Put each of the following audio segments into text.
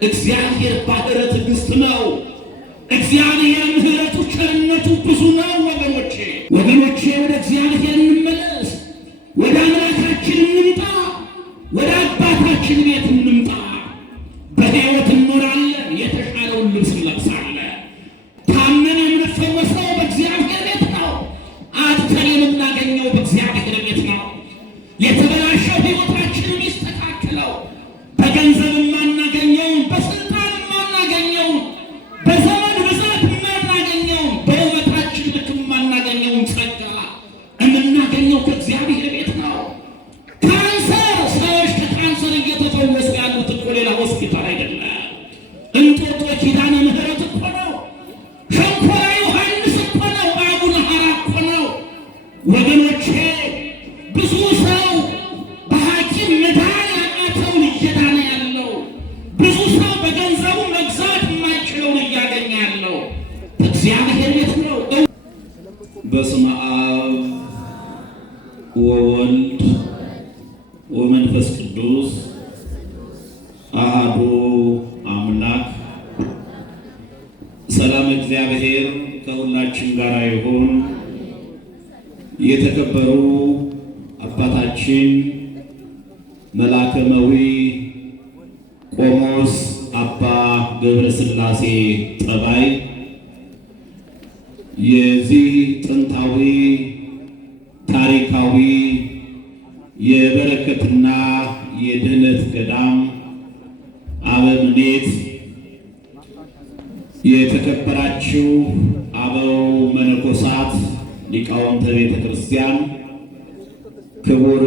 እግዚአብሔር ባሕረ ትዕግሥት ነው። እግዚአብሔር ምሕረቱ ቸርነቱ ብዙ ነው። ወገኖቼ ወደ እግዚአብሔር እንመለስ። ወደ አምላካችን እንምጣ። ወደ አባታችን ቤት እንምጣ። በሕይወት እንኖራለን። የተሻለውን ልብስ እንለብሳለን። ታመን የምንፈወሰው በእግዚአብሔር ቤት ነው። አጥተን የምናገኘው በእግዚአብሔር ቤት ነው። የተበላሸው ሕይወታችንን የሚስተካከለው በገንዘብ የማናገኘውን፣ በስልጣን የማናገኘውን፣ በዘመን ብዛት የማናገኘውን፣ በውበታችን ልክ የማናገኘውን ጸጋ የምናገኘው ከእግዚአብሔር ቤት ነው። ካንሰር ሰዎች ከካንሰር እየተፈወሱ ያሉት እኮ ሌላ ሆስፒታል አይደለም። እንጦጦ ኪዳነ ምሕረት እኮ ነው። ሸንኮራ ዮሐንስ እኮ ነው። አቡነ ሐራ እኮ ነው። ወገኖቼ ብዙ ሰው በሐኪም መዳን ያቃተውን እየዳነ ያለው፣ ብዙ ሰው በገንዘቡ መግዛት የማይችለውን እያገኘ ያለው በእግዚአብሔር ቤት ነው። በስመ አብ ወወልድ ወመንፈስ ቅዱስ አሐዱ አምላክ። ሰላም እግዚአብሔር ከሁላችን ጋር ይሁን። የተከበሩ አባታችን መላከመዊ ቆሞስ አባ ገብረ ሥላሴ ጠባይ የዚህ ጥንታዊ ታሪካዊ የበረከትና የድኅነት ገዳም አበምኔት፣ የተከበራችሁ አበው መነኮሳት ሊቃውንተ ቤተ ክርስቲያን፣ ክቡር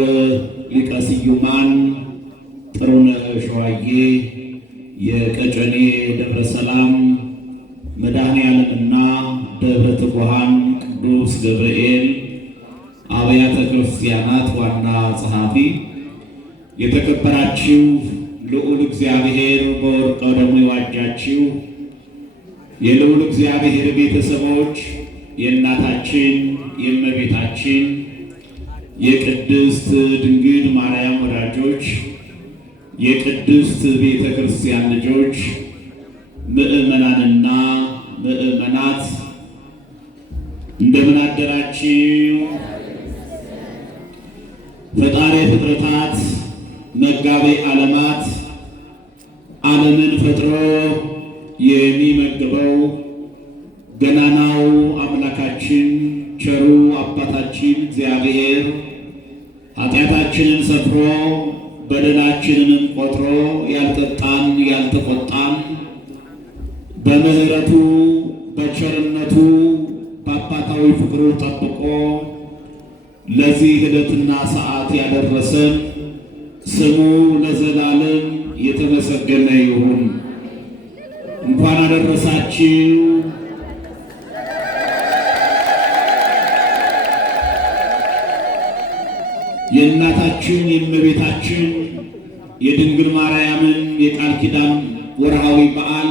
ሊቀ ስዩማን ጥሩነህ ሸዋዬ የቀጨኔ ደብረ ሰላም መድኃኔዓለምና ደብረ ትጉሃን ቅዱስ ገብርኤል አብያተ ክርስቲያናት ዋና ጸሐፊ፣ የተከበራችሁ ልዑል እግዚአብሔር በወርቀ ደሙ የዋጃችሁ የልዑል እግዚአብሔር ቤተሰቦች፣ የእናታችን የእመቤታችን የቅድስት ድንግል ማርያም ወዳጆች፣ የቅድስት ቤተ ክርስቲያን ልጆች፣ ምእመናንና ምእመናት እንደምን አደራችሁ? ፈጣሪ ፍጥረታት መጋቤ ዓለማት ዓለምን ፈጥሮ የሚመግበው ገናናው አምላካችን ቸሩ አባታችን እግዚአብሔር ኃጢአታችንን ሰፍሮ በደላችንንም ቆጥሮ ያልጠጣን ያልተቆጣን በምሕረቱ በቸርነቱ በአባታዊ ፍቅሩ ጠብቆ ለዚህ ዕለትና ሰዓት ያደረሰን ስሙ ለዘላለም የተመሰገነ ይሁን። እንኳን አደረሳችሁ። የእናታችን የእመቤታችን የድንግል ማርያምን የቃል ኪዳን ወርሃዊ በዓል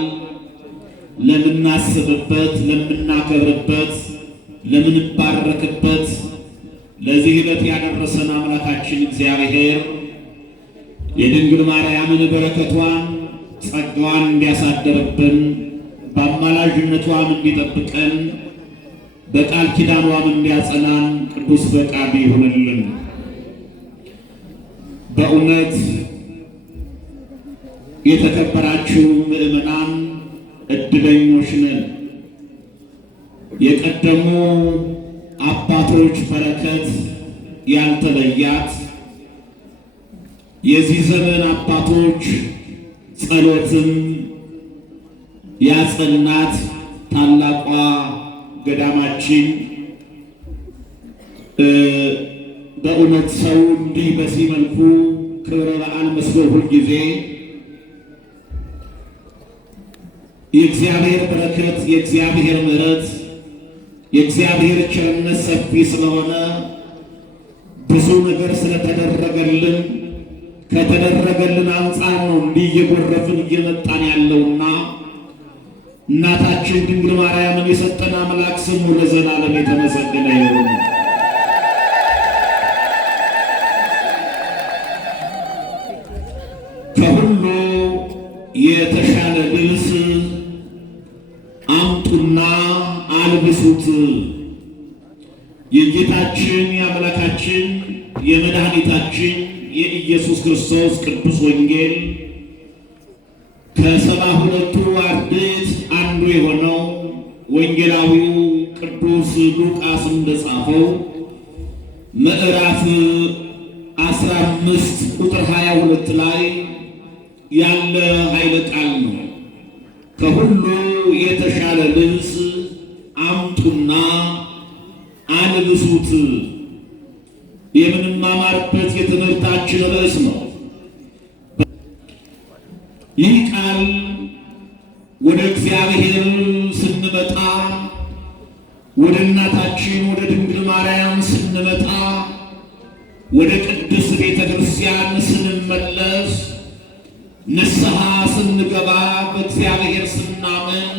ለምናስብበት፣ ለምናከብርበት፣ ለምንባረክበት ለዚህ ዕለት ያደረሰን አምላካችን እግዚአብሔር የድንግል ማርያምን በረከቷን ጸጋዋን እንዲያሳደርብን በአማላጅነቷም እንዲጠብቀን በቃል ኪዳኗም እንዲያጸናን ቅዱስ ፈቃዱ ይሁንልን። በእውነት የተከበራችሁ ምእመናን እድለኞች ነን። የቀደሙ አባቶች በረከት ያልተለያት፣ የዚህ ዘመን አባቶች ጸሎትም ያጸናት ታላቋ ገዳማችን በእውነት ሰው እንዲህ በዚህ መልኩ ክብረ በዓል መስሎ ሁልጊዜ የእግዚአብሔር በረከት የእግዚአብሔር ምሕረት የእግዚአብሔር ቸርነት ሰፊ ስለሆነ ብዙ ነገር ስለተደረገልን ከተደረገልን አንጻር ነው እንዲህ እየጎረፍን እየመጣን ያለውና እናታችን ድንግል ማርያምን የሰጠን አምላክ ስሙ ለዘላለም የተመሰገነ ይሁን። ከሁሉ የተሻለ የጌታችን የአምላካችን የመድኃኒታችን የኢየሱስ ክርስቶስ ቅዱስ ወንጌል ከ72ቱ አርድእት አንዱ የሆነው ወንጌላዊው ቅዱስ ሉቃስ እንደጻፈው ምዕራፍ 15 ቁጥር 22 ላይ ያለ ኃይለ ቃል ነው። ከሁሉ የተሻለ ልብስ አምጡና አልብሱት። የምንማማርበት የትምህርታችን ርዕስ ነው። ይህ ቃል ወደ እግዚአብሔር ስንመጣ፣ ወደ እናታችን ወደ ድንግል ማርያም ስንመጣ፣ ወደ ቅድስት ቤተ ክርስቲያን ስንመለስ፣ ንስሐ ስንገባ፣ በእግዚአብሔር ስናምን፣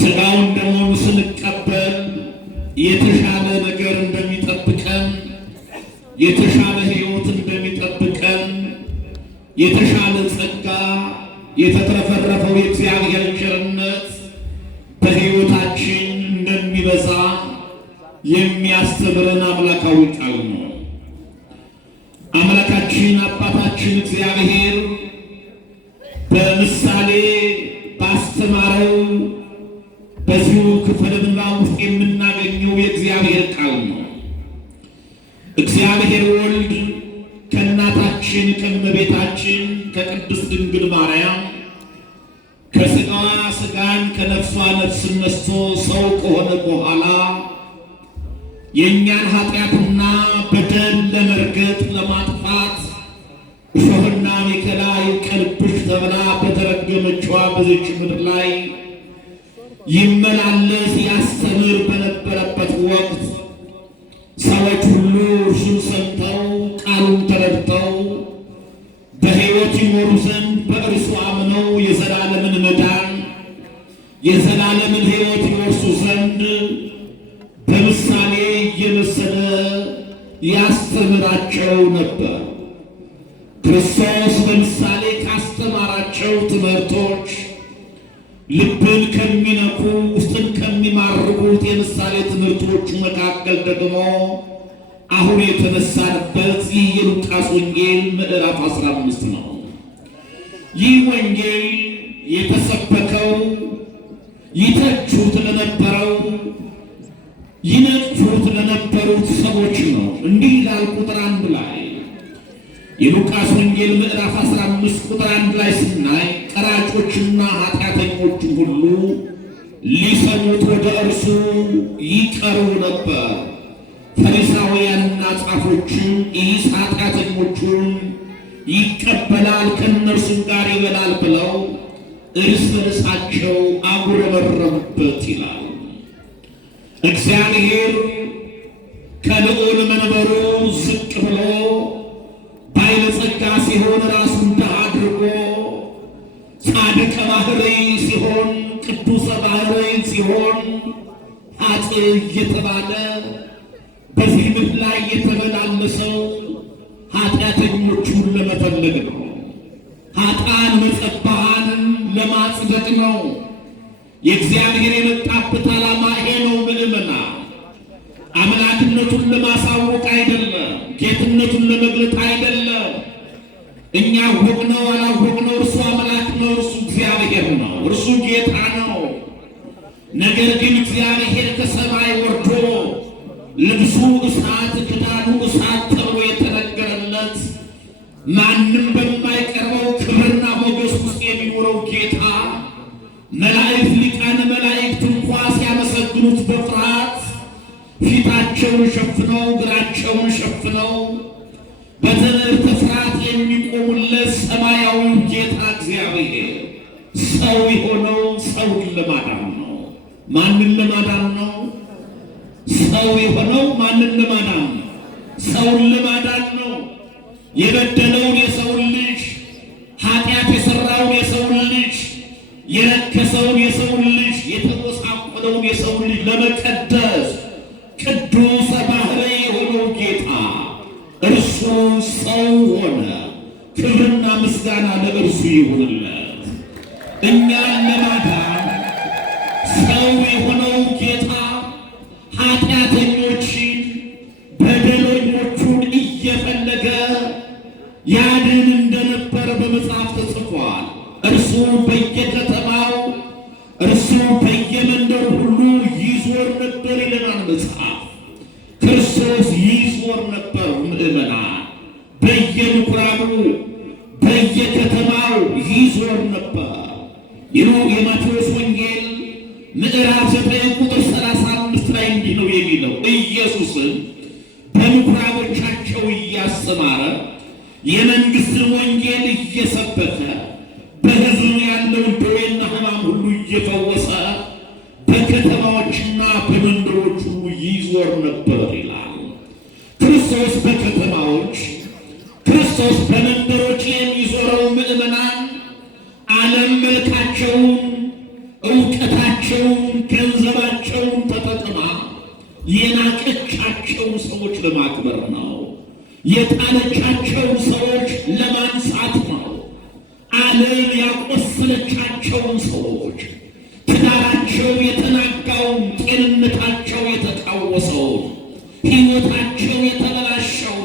ሥጋውን ደሙን ስንቀበል የተሻለ ነገር እንደሚጠብቀን፣ የተሻለ ሕይወት እንደሚጠብቀን፣ የተሻለ ጸጋ፣ የተትረፈረፈው የእግዚአብሔር ቸርነት በሕይወታችን እንደሚበዛ የሚያስተምረን አምላካዊ ቃል ነው። አምላካችን አባታችን እግዚአብሔር በምሳሌ ባስተማረው በዚሁ ክፍለ ንባብ ውስጥ የምናገኘው የእግዚአብሔር ቃል ነው። እግዚአብሔር ወልድ ከእናታችን ከእመቤታችን ከቅድስት ድንግል ማርያም ከሥጋዋ ሥጋን ከነፍሷ ነፍስን ነስቶ ሰው ከሆነ በኋላ የእኛን ኃጢአትና በደል ለመርገጥ ለማጥፋት እሾህና አሜከላ ይብቀልብሽ ተብላ በተረገመችዋ በዚች ምድር ላይ ይመላለስ ያስተምር በነበረበት ወቅት ሰዎች ሁሉ እርሱን ሰምተው ቃሉን ተረድተው በሕይወት ይኖሩ ዘንድ በእርሱ አምነው የዘላለምን መዳን የዘላለምን ሕይወት ይወርሱ ዘንድ በምሳሌ እየመሰለ ያስተምራቸው ነበር። ክርስቶስ በምሳሌ ካስተማራቸው ትምህርቶች ልብን ከሚነኩ ውስጥን ከሚማርኩት የምሳሌ ትምህርቶቹ መካከል ደግሞ አሁን የተነሳንበት ይህ የሉቃስ ወንጌል ምዕራፍ 15 ነው። ይህ ወንጌል የተሰበከው ይተቹት ለነበረው ይነቅፉት ለነበሩት ሰዎች ነው። እንዲህ ይላል ቁጥር 1 ላይ የሉቃስ ወንጌል ምዕራፍ 15 ቁጥር 1 ላይ ስናይ ቀራጮችና ኃጢአተኞችም ሁሉ ሊሰሙት ወደ እርሱ ይቀርቡ ነበር። ፈሪሳውያንና ጻፎችም ይህስ ኃጢአተኞቹን ይቀበላል ከእነርሱም ጋር ይበላል ብለው እርስ በርሳቸው አጉረመረሙበት ይላል። እግዚአብሔር ከልዑል መንበሩ ዝቅ ብሎ ባለጸጋ ሲሆን ራሱን ድሃ አድርጎ፣ ጻድቀ ባሕርይ ሲሆን ቅዱሰ ባሕርይ ሲሆን ኃጥእ እየተባለ በዚህ ምድር ላይ የተመላለሰው ኃጢአተኞቹን ለመፈለግ ነው። ኃጥአን መጸባሃንን ለማጽደቅ ነው። የእግዚአብሔር የመጣበት ዓላማ ይሄ ነው። ምእመና አምላክነቱን ለማሳወቅ አይደለም፣ ጌትነቱን ለመግለጥ አይደለም። እኛ አወቅነው አላወቅነው እርሱ አምላክ ነው፣ እርሱ እግዚአብሔር ነው፣ እርሱ ጌታ ነው። ነገር ግን እግዚአብሔር ከሰማይ ወርዶ ልብሱ እሳት ክዳኑ እሳት ተብሎ የተነገረለት ማንም በማይቀርበው ክብርና ሞገስ ውስጥ የሚኖረው ጌታ መላእክት ሊቃነ መላእክት እንኳ ሲያመሰግኑት በፍርሃት ፊታቸውን ሸፍነው እግራቸውን ሸፍነው በትምህርተ ፍርሃት የሚቆሙለት ሰማያዊው ጌታ እግዚአብሔር ሰው የሆነው ሰውን ለማዳን ነው። ማንን ለማዳን ነው? ሰው የሆነው ማንን ለማዳን ነው? ሰውን ለማዳን ነው። የበደለውን የሰውን ልጅ ኃጢአት የሠራውን የሰውን ልጅ የረከሰውን የሰውን ልጅ የተጎሳቆለውን የሰውን ልጅ ለመቀደስ ቅዱስ ባሕርይ የሆነው ጌታ እርሱ ሰው ሆነ። ክብርና ምስጋና ለእርሱ ይሁንለት። እኛን ለማዳን ሰው የሆነው ጌታ ኃጢአተኞችን በደለኞቹን እየፈለገ ያድን እንደነበር በመጽሐፍ ተጽፏል። እርሱ በየከተማው እርሱ በየመንደሩ ሁሉ ይዞር ነበር ይለናል መጽሐፍ። ክርስቶስ ይዞር ነበር ምእመናን፣ በየምኩራቡ በየከተማው ይዞር ነበር። የማቴዎስ ወንጌል ምዕራፍ 9 ቁጥር 35 ላይ እንዲህ ነው የሚለው፣ ኢየሱስም በምኩራቦቻቸው እያስተማረ የመንግሥትን ወንጌል እየሰበከ በሕዝብ ያለውን ደዌና ሕማም ሁሉ እየፈወሰ በከተማዎችና በመንደሮች ሁሉ ይዞር ነበር ይላል። ክርስቶስ በከተማዎች ክርስቶስ በመንደሮች የሚዞረው ምእመናን ዓለም መልካቸውን፣ ዕውቀታቸውን፣ ገንዘባቸውን ተጠቅማ የናቀቻቸውን ሰዎች ለማክበር ነው። የጣለቻቸውን ሰዎች ለማንሳት ነው። ዓለም ያቆሰለቻቸውን ሰዎች፣ ትዳራቸው የተናጋውን፣ ጤንነታቸው የተቃወሰውን፣ ሕይወታቸው የተበላሸው፣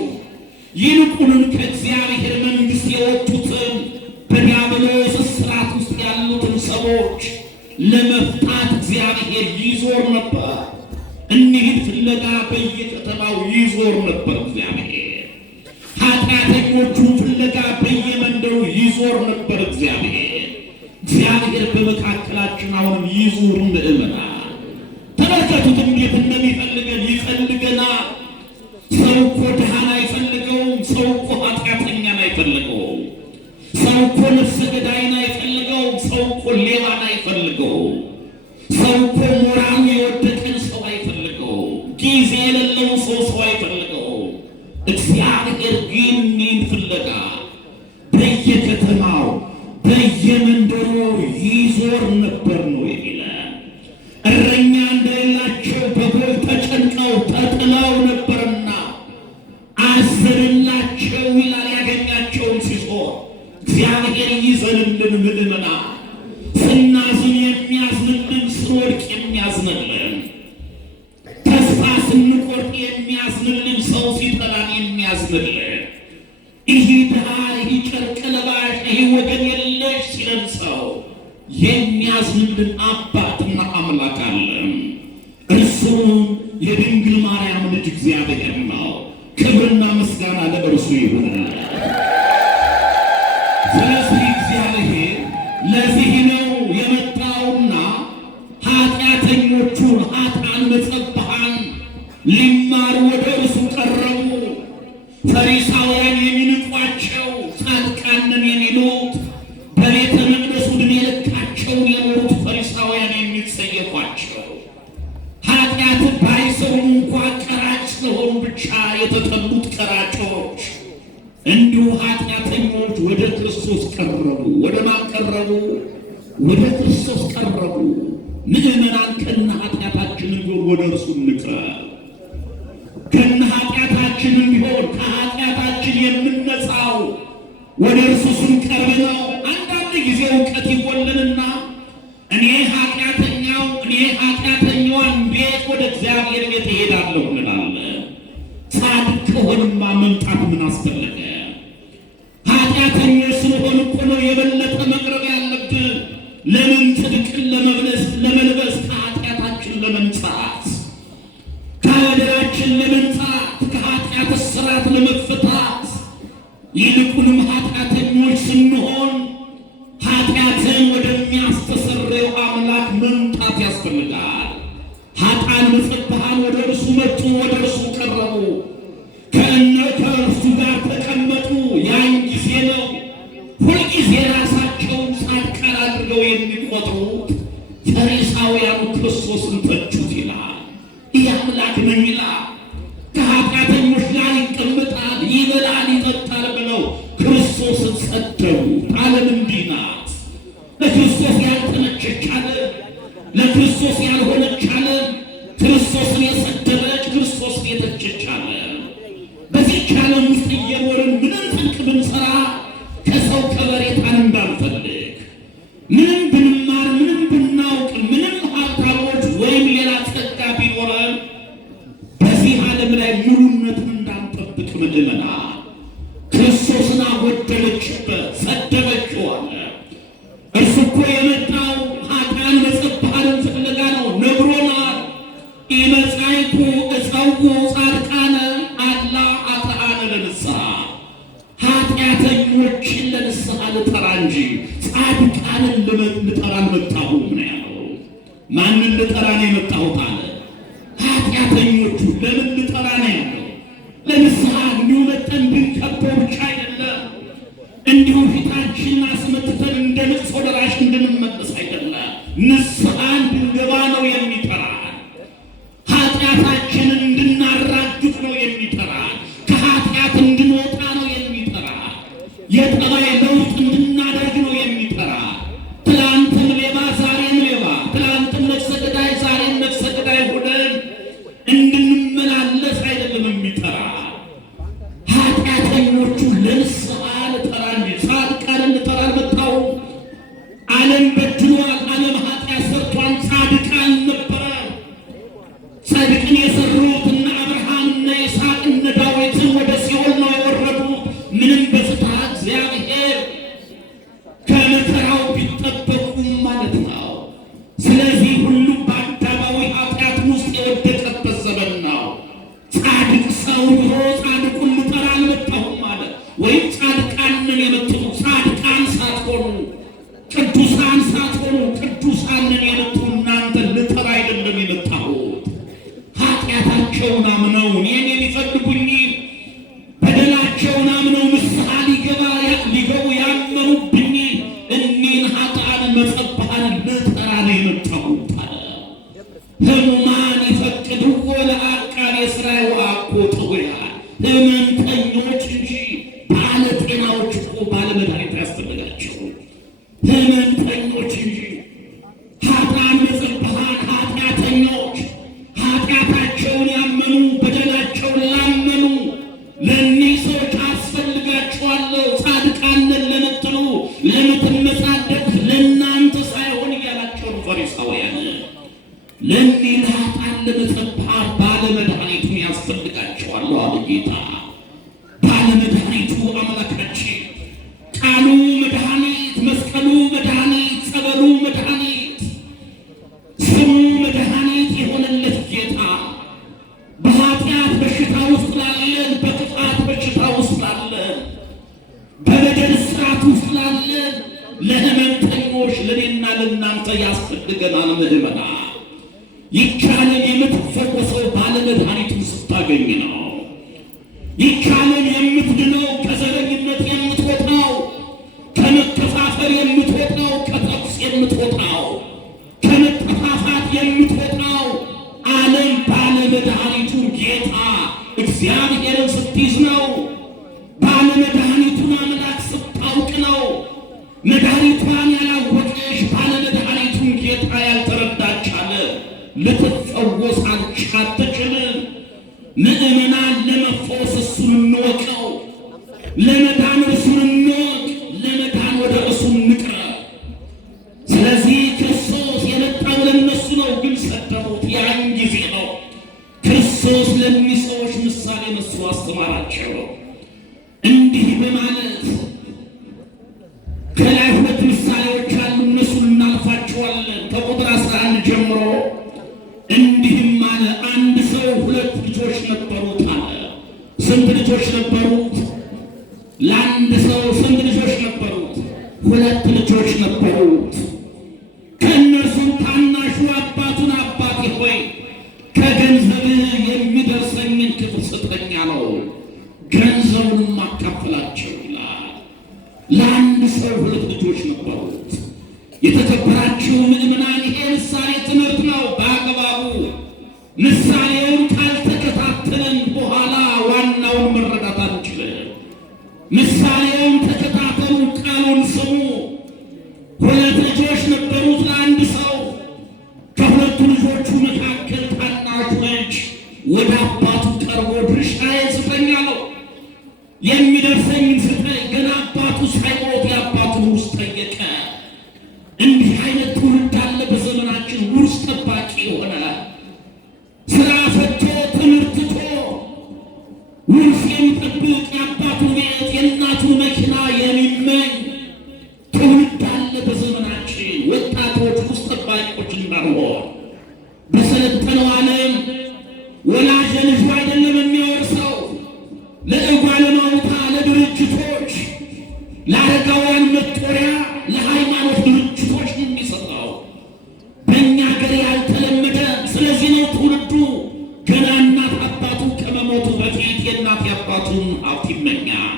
ይልቁንም ከእግዚአብሔር መንግሥት የወጡትን በዲያብሎስ እስራት ውስጥ ያሉትን ሰዎች ለመፍታት እግዚአብሔር ይዞር ነበር። እኒህን ፍለጋ በየከተማው ይዞር ነበር እግዚአብሔር። ኃጢአተኞቹን ፍለጋ በየመንደሩ ይዞር ነበር እግዚአብሔር። እግዚአብሔር በመካከላችን አሁንም ይዙር ምእመናን። ተመልከቱት እንዴት እንደሚፈልገን ይፈልገናል። ሰው እኮ ድሃን አይፈልገውም። ሰው እኮ ኃጢአተኛን አይፈልገውም። ሰው እኮ ነፍሰ ገዳይን አይፈልገውም። ሰው እኮ ሌባን አይፈልገውም። ሰው እኮ ሞራሉ የወደቀን ሰው አይፈልገውም። ጊዜ የሌለውን ሰው አይፈልገውም። እግዚአብሔር ግን እኒህን ፍለጋ በየከተማው በየመንደሩ ይዞር ነበር ነው የሚለን። እረኛ እንደሌላቸው በጎች ተጨንቀው ተጥለው ነበርና አዘነላቸው ይላል። ያገኛቸውን ሲዞር እግዚአብሔር ይዘንልን ምእመናን። ስናዝን የሚያዝንልን፣ ስንወድቅ የሚያዝንልን፣ ተስፋ ስንቆርጥ የሚያዝንልን፣ ሰው ሲጠላን የሚያዝንልን፣ ይህ ድሃ፣ ይህ ጨርቅ ለባሽ፣ ይህ ወገን የለሽ ሲለን ሰው የሚያዝንልን አባትና አምላክ አለን። እርሱም የድንግል ማርያም ልጅ እግዚአብሔር ነው። ክብርና ምስጋና ለእርሱ ይሁን። ስለዚህ እግዚአብሔር ለዚህ ነው የመጣውና ኃጢአተኞቹን ኃጥአን መጸባሃን ሊማሩ ወደ እርሱ ቀረቡ። ፈሪሳውያን የሚንቋቸው፣ ጻድቃንን የሚሉት፣ በቤተ መቅደሱ ዕድሜ ልካቸውን የኖሩት ፈሪሳውያን የሚጸየፏቸው፣ ኃጢአት ባይሰሩም እንኳ ቀራጭ ስለሆኑ ብቻ የተጠሉት ቀራጮች፣ እንዲሁ ኃጢአተኞች ወደ ክርስቶስ ቀረቡ። ወደ ማን ቀረቡ? ወደ ክርስቶስ ቀረቡ። ምእመናን ከነ ኃጢአታችንን ቢሆን ወደ እርሱ እንቅረብ። ከነ ኃጢአታችንን ቢሆን ከኃጢአታችን የምንነጻው ወደ እርሱ ስንቀርብ ነው። አንዳንድ ጊዜ እውቀት ይጎልንና እኔ ኃጢአተኛዋ እንዴት ወደ እግዚአብሔር ቤት እሄዳለሁ እንላለን። ጻድቅ ከሆንማ መምጣት ምን አስፈለገ? ኃጢአተኞች ስለሆን እኮ ነው የበለጠ መቅረብ ያለብን። ለምን ጽድቅን ለመልበስ ከኃጢአታችን ለመንጻት፣ ከበደላችን ለመንጻት፣ ከኃጢአት እስራት ለመፈታት። ይልቁንም ኃጢአተኞች ስንሆን ኃጢአትን ወደሚያስተሰርየው አምላክ መምጣት ያስፈልጋል። ኃጥአን መጸባሃን ወደ እርሱ መጡ፣ ወደ እርሱ ቀረቡ፣ ከእርሱ ጋር ተቀመጡ። ያን ጊዜ ነው ሁልጊዜ ራሳቸውን ጻድቃን አድርገው የሚቆጥሩት ፈሪሳውያኑ ክርስቶስን ተቹት ይላል። ይህ አምላክ ነኝ ይላል። ከኃጢአተኞች ጋር ይቀመጣል፣ ይበላል፣ ይጠጣል ብለው ክርስቶስን ሰደቡ። ዓለም እንዲህ ናት። ለክርስቶስ ያልተመቸች ዓለም፣ ለክርስቶስ ያልሆነች ዓለም፣ ክርስቶስን የሰደበች፣ ክርስቶስን የተቸች ዓለም። በዚህች ዓለም ውስጥ እየኖርን ምንም ጽድቅ ብንሰራ ከሰው ከበሬታን እንዳንፈልግ፣ ምንም ብንማር፣ ምንም ብናውቅ፣ ምንም ሀብታሞች ወይም ሌላ ጸጋ ቢኖረን ተናገረችበት፣ ሰደበችው አለ። እርሱ እኮ የመጣው ኃጥአን መጸባሃንን ፍለጋ ነው፣ ነግሮናል። ኢመጻእኩ እፀውዕ ጻድቃነ አላ ኃጥአነ ለንስሐ፣ ኃጢአተኞችን ለንስሐ ልጠራ እንጂ ጻድቃንን ልጠራ አልመጣሁም ነው ያለው። ማንን ልጠራ ነው የመጣሁት አለ? ኃጢአተኞቹ። ለምን ልጠራ ነው ያለው? ለንስሐ እንዲሁ መጠን ብንከበው ብቻ አይደለም፣ እንዲሁ ፊታችንን አስመትተን እንደ ልቅሶ ደራሽ እንድንመለስ አይደለም። ንስሐ እንድንገባ ነው የሚጠራ። ኃጢአታችንን እንድናራግፍ ነው የሚጠራ። ከኃጢአት እንድንወጣ ነው የሚጠራ። የጠባይ ለውጥ እንድናደርግ ነው የሚጠራ። ትላንትም ሌባ ዛሬም ሌባ፣ ትላንትም ነፍሰ ገዳይ ዛሬም ነፍሰ ገዳይ ሆነን እንድንመላለስ አይደለም የሚጠራ። ኃጢአተኞቹ ለንስሐ ልጠራ እንጂ ጻድቃንን ልጠራ አልመጣሁም። ዓለም በድሏል፣ ዓለም ኃጢአት ሰርቷል፣ ጻድቅ አልነበረም። ጻድቅን የሰሩት እነ አብርሃም እነ ይስሐቅ እነ ዳዊትን ወደ ሲኦል ነው የወረዱት። ምንም በፍትሐ እግዚአብሔር ከመከራው ቢጠበቁም ማለት ነው። ስለዚህ ሁሉም በአዳማዊ ኃጢአት ውስጥ የወደቀበት ዘመን ነው። ጻድቅ ሰው ኑሮ ጻድቁን ልጠራ አልመጣሁም ማለት ወይም ጻድቃንን የምትሉ ጻድቃን ሳትሆኑ ቅዱሳን ሳትሆኑ ቅዱሳንን የምትሉ እናንተ ልጠራ አይደለም የመጣሁት። ኃጢአታቸውን አምነው እኔን የሚፈልጉኝ በደላቸውን አምነው ንስሐ ሊገቡ ያመኑብኝ እኒህን ኃጥአን መጸባሃንን ልጠራ ነው የመጣሁት አለ። ሕሙማን ይፈቅድዎ ለአቃቤ ሥራይ ወአኮ ጥዑያን፣ ሕመምተኞች እንጂ ባለ ጤናዎች እኮ ባለ መድኃኒት ያስፈልጋቸው። ሕመምተኞች እንጂ ኃጥአን መጸባሃን ኃጢአተኞች፣ ኃጢአታቸውን ያመኑ በደላቸውን ላመኑ ለእኒህ ሰዎች አስፈልጋቸዋለሁ። ጻድቃንን ለምትሉ ለምትመጻደቅ ለእናንተ ሳይሆን እያላቸው ነው ፈሪሳውያን። ለእኒህ ለኃጥአን ለመጸባሃን ባለመድኃኒቱ ያስፈልጋቸዋል አለ ጌታ። ባለመድኃኒቱ አምላካችን ቃሉ መድኃኒት፣ መስቀሉ መድኃኒት፣ ጸበሉ መድኃኒት፣ ስሙ መድኃኒት የሆነለት ጌታ በኃጢአት በሽታ ውስጥ ላለን፣ በክፋት በሽታ ውስጥ ላለን፣ በበደል ስርዓት ውስጥ ላለን ለሕመምተኞች ለእኔና ለእናንተ ያስፈልገናል ምእመና። ይቻለን የምትፈወሰው ባለመድኃኒቱን ስታገኝ ነው። ይቻለን የምትድነው ከዘረኝነት የምትወጣው፣ ከመከፋፈል የምትወጣው፣ ከተኩስ የምትወጣው፣ ከመጠፋፋት የምትወጣው ዓለም ባለመድኃኒቱን ጌታ እግዚአብሔርን ስትይዝ ነው። ባለመድኃኒቱን አምላክ ስታውቅ ነው። መድኃኒቷን ያላወቀሽ ባለመድኃኒቱን ጌታ ያልተረዳች አለ ልትፈወስ አትችልም። ምእመናን ለመፈወስ እሱን እንወቀው፣ ለመዳን እሱን እንወቅ፣ ለመዳን ወደ እሱ እንቅረብ። ስለዚህ ክርስቶስ የመጣው ለእነሱ ነው፣ ግን ሰደቡት። ያን ጊዜ ነው ክርስቶስ ለእኒህ ሰዎች ምሳሌ መስሎ አስተማራቸው። እንዲህ በማለት ከላይ ሁለት ምሳሌዎች አሉ፣ እነሱን እናልፋቸዋለን። ከቁጥር 11 ጀምሮ እንዲህም አለ፣ አንድ ሰው ሁለት ልጆች ነበሩት አለ። ስንት ልጆች ነበሩት? ለአንድ ሰው ስንት ልጆች ነበሩት? ሁለት ልጆች ነበሩት። ከእነርሱም ታናሹ አባቱን አባቴ ሆይ ከገንዘብህ የሚደርሰኝን ክፍል ስጠኝ አለው። ገንዘቡንም አካፈላቸው ይላል። ለአንድ ሰው ሁለት ልጆች ነበሩት። የተከበራችሁ ምእመናን፣ ይሄ ምሳሌ ትምህርት ነው። በአግባቡ ምሳሌውን ካልተከታተለን በኋላ ዋናውን መረዳት አንችልም። ምሳሌውን ተከታተሉ፣ ቃሉን ስሙ። ሁለት ልጆች ነበሩት ለአንድ ሰው። ከሁለቱ ልጆቹ መካከል ታናሹ ልጅ ወደ አባቱ ቀርቦ ድርሻዬን ስጠኝ አለው። የሚደርሰኝን ስጠኝ። ገና አባቱ ሳይሞት የአባቱን ውርስ ጠየቀ። እንዲህ አይነት ትውልድ አለ በዘመናችን። ውርስ ጠባቂ የሆነ ስራ ፈቶ ትምህርት ትቶ ውርስ የሚጠብቅ የአባቱን ቤት የእናቱን መኪና የሚመኝ መጦሪያ ለሃይማኖት ድርጅቶች ነው የሚሰጠው። በእኛ ሀገር ያልተለመደ። ስለዚህ ነው ትውልዱ ገና እናት አባቱ ከመሞቱ በፊት የእናት አባቱን ሀብት ይመኛል።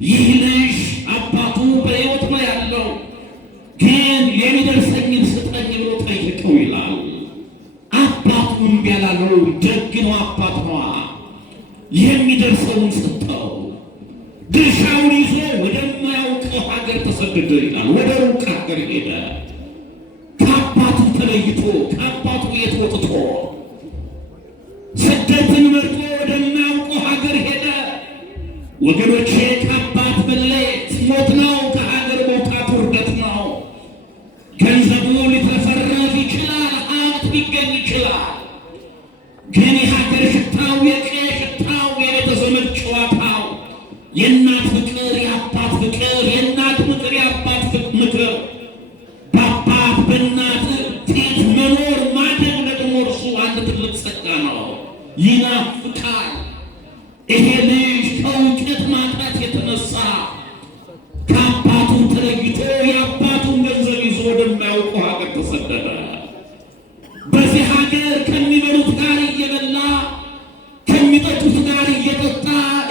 ይህ ልጅ አባቱ በሕይወት ነው ያለው፣ ግን የሚደርሰኝን ስጠኝ ብሎ ጠይቀው ይላል። አባቱ እምቢ አላለው። ደግ ነው አባት ነዋ። የሚደርሰውን ሰጠው። ድርሻውን ይዞ ወደማያውቀው ሀገር ተሰደደ ይላል። ወደ ሩቅ ሀገር ሄደ። ከአባቱ ተለይቶ ከአባቱ ቤት ወጥቶ ስደትን መርጦ ወደማያውቀው ሀገር ሄደ። ወገኖቼ ከአባት መለየት ሞት ነው። ከሀገር መውጣት ውርደት ነው። ገንዘቡ ሊትረፈረፍ ይችላል፣ ሀብት ሊገኝ ይችላል። ግን የሀገር ሽታው፣ የቀየ ሽታው፣ የቤተሰብ ጨዋታው፣ የእናት ፍቅር፣ የአባት ፍቅር፣ የእናት ምክር፣ የአባት ምክር፣ በአባት በእናት ፊት መኖር ማደግ ደግሞ እርሱ አንድ ትልቅ ጸጋ ነው። ይናፍቃል። ይሄ ልጅ ከእውቀት ማጣት የተነሳ ከአባቱ ተለይቶ የአባቱን ገንዘብ ይዞ ወደማያውቀው ሀገር ተሰደደ። በዚህ ሀገር ከሚበሉት ጋር እየበላ ከሚጠጡት ጋር እየጠጣ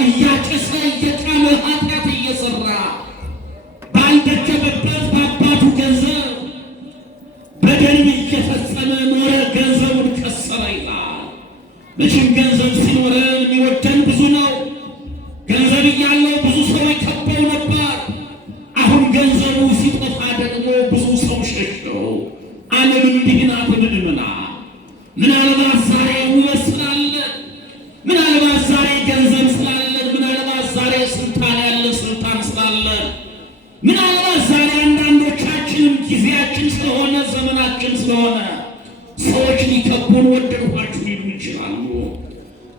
እያጨሰ እየቃመ ኃጢአት እየሰራ ባልደከመበት በአባቱ ገንዘብ በደል እየፈጸመ ኖረ። ገንዘቡን ከሰረ ይላል። መቼም ገንዘብ ሲኖረን የሚወደን ብዙ ነው። ገንዘብ እያለው ብዙ ሰዎች ከበው ነበር። አሁን ገንዘቡ ሲጠፋ ደግሞ ብዙ ሰው ሸሸው። ዓለም እንዲህ ናት። ምድምና ምናልባት ዛሬ ውበት ስላለን፣ ምናልባት ዛሬ ገንዘብ ስላለን፣ ምናልባት ዛሬ ስልጣን ያለን ስልጣን ስላለን፣ ምናልባት ዛሬ አንዳንዶቻችንም ጊዜያችን ስለሆነ ዘመናችን ስለሆነ ሰዎች ሊከቡን ወደድኋችሁ ሊሉ ይችላሉ።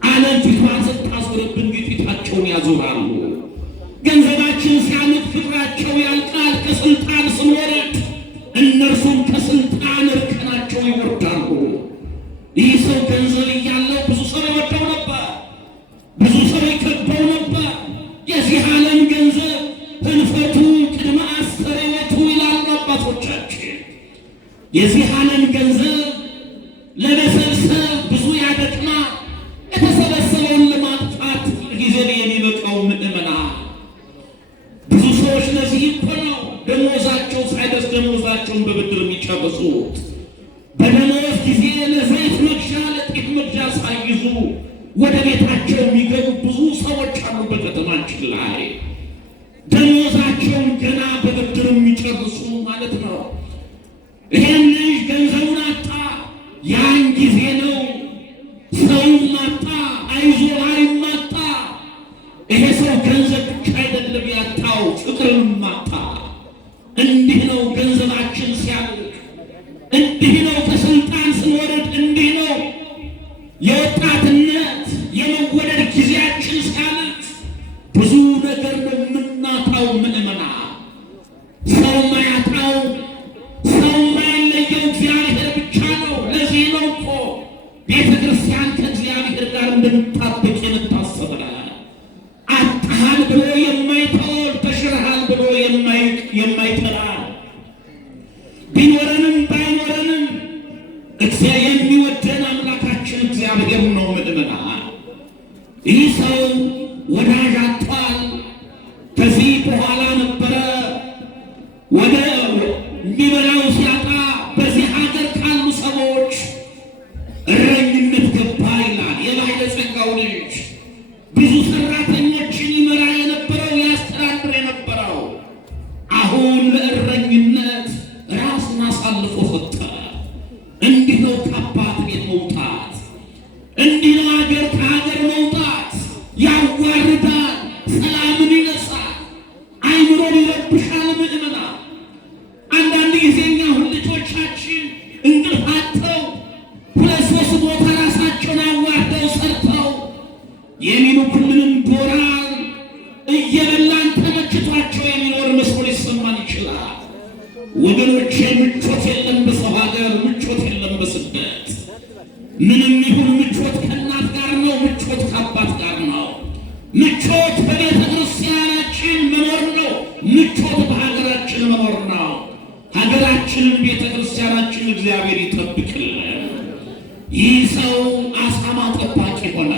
ዓለም ፊቷን ስታዞርብን ፊታቸውን ያዞራሉ። ገንዘባችን ሲያልቅ ፍቅራቸው ያልቃል። ከስልጣን ስንወርድ እነርሱም ከስልጣን እርከናቸው ይወርዳሉ። ይህ ሰው ገንዘብ እያለው ብዙ ሰው ይወደው ነበር፣ ብዙ ሰው ይከበው ነበር። የዚህ ዓለም ገንዘብ ህልፈቱ ቅድመ አስተርእዮቱ ይላሉ አባቶቻችን። የዚህ ዓለም ገንዘብ ለመሰብሰብ ብዙ ያደክማል። የተሰበሰበውን ለማጥፋት ጊዜ የሚበቃው ምዕመናን ብዙ ሰዎች ለዚህ እኮ ነው ደሞዛቸው ሳይደርስ ደሞዛቸውን በብድር የሚጨርሱት። በደሞዝ ጊዜ ለዘይት መግዣ ለጤፍ መግዣ ሳይይዙ ወደ ቤታቸው የሚገቡ ብዙ ሰዎች አሉ በከተማችን ላይ። ደሞዛቸውን ገና በብድር የሚጨርሱ ማለት ነው። ይሄን ልጅ ገንዘቡን አጣ። ያን ጊዜ ነው ሰውን ማጣ፣ አይዞ ላይም ማጣ። ይሄ ሰው ገንዘብ ብቻ አይደለም ያጣው፣ ፍቅርን ማጣ። እንዲህ ነው ገንዘባችን ሲያልቅ፣ እንዲህ ነው ከስልጣን ስንወርድ፣ እንዲህ ነው የወጣትነት የመወደድ ጊዜያችን ሲያልቅ። ብዙ ነገር ነው የምናጣው ምዕመና። ሰው ማያጣው ሰው ማይለየው እግዚአብሔር ብቻ ነው። ለዚህ ነው እኮ ቤተ ክርስቲያን ከእግዚአብሔር ጋር እንደምታበቅ የምታሰበ አጣሃል ብሎ የማይተወል ተሽረሃል ብሎ የማይጠላል ቢኖረንም ባይኖረንም የሚወደን አምላካችን እግዚአብሔር ነው። ምዕመና ይህ ሰው ወዳጅ አጥቷል። ከዚህ በኋላ ነበረ ወደ የሚበላው ሲያጣ በዚህ ሀገር ካሉ ሰዎች እረኝነት ገባ ይላል። የባለጸጋው ልጅ ብዙ ሰራተኞችን ይመራ የነበረው ያስተዳድር የነበረው አሁን ለእረኝነት ራሱን አሳልፎ ሰጠ። እንዲህ ነው ከአባት ቤት መውጣት። እንዲህ ነው ሀገር ከሀገር መውጣት። ያዋርዳል፣ ሰላምን ይነሳል፣ አይምሮን ይረብሻል። ምዕመና አንዳንድ ጊዜ እኛ ልጆቻችን እንቅልፍ አጥተው ሁለት ሶስት ቦታ ራሳቸውን አዋርደው ሰርተው የሚሉኩልንም ዶራል እየበላን ተመችቷቸው የሚኖር መስሎ ሊሰማን ይችላል። ወገኖቼ ምቾት የለም በሰው ሀገር፣ ምቾት የለም በስደት። ምንም ይሁን ምቾት ከእናት ጋር ነው፣ ምቾት ከአባት ጋር ነው። ምቾት በቤተ ክርስቲያናችን መኖር ነው። ምቾት በሀገራችን መኖር ነው። ሀገራችንን ቤተ ክርስቲያናችን እግዚአብሔር ይጠብቅልን። ይህ ሰው አሳማ ጠባቂ ሆነ።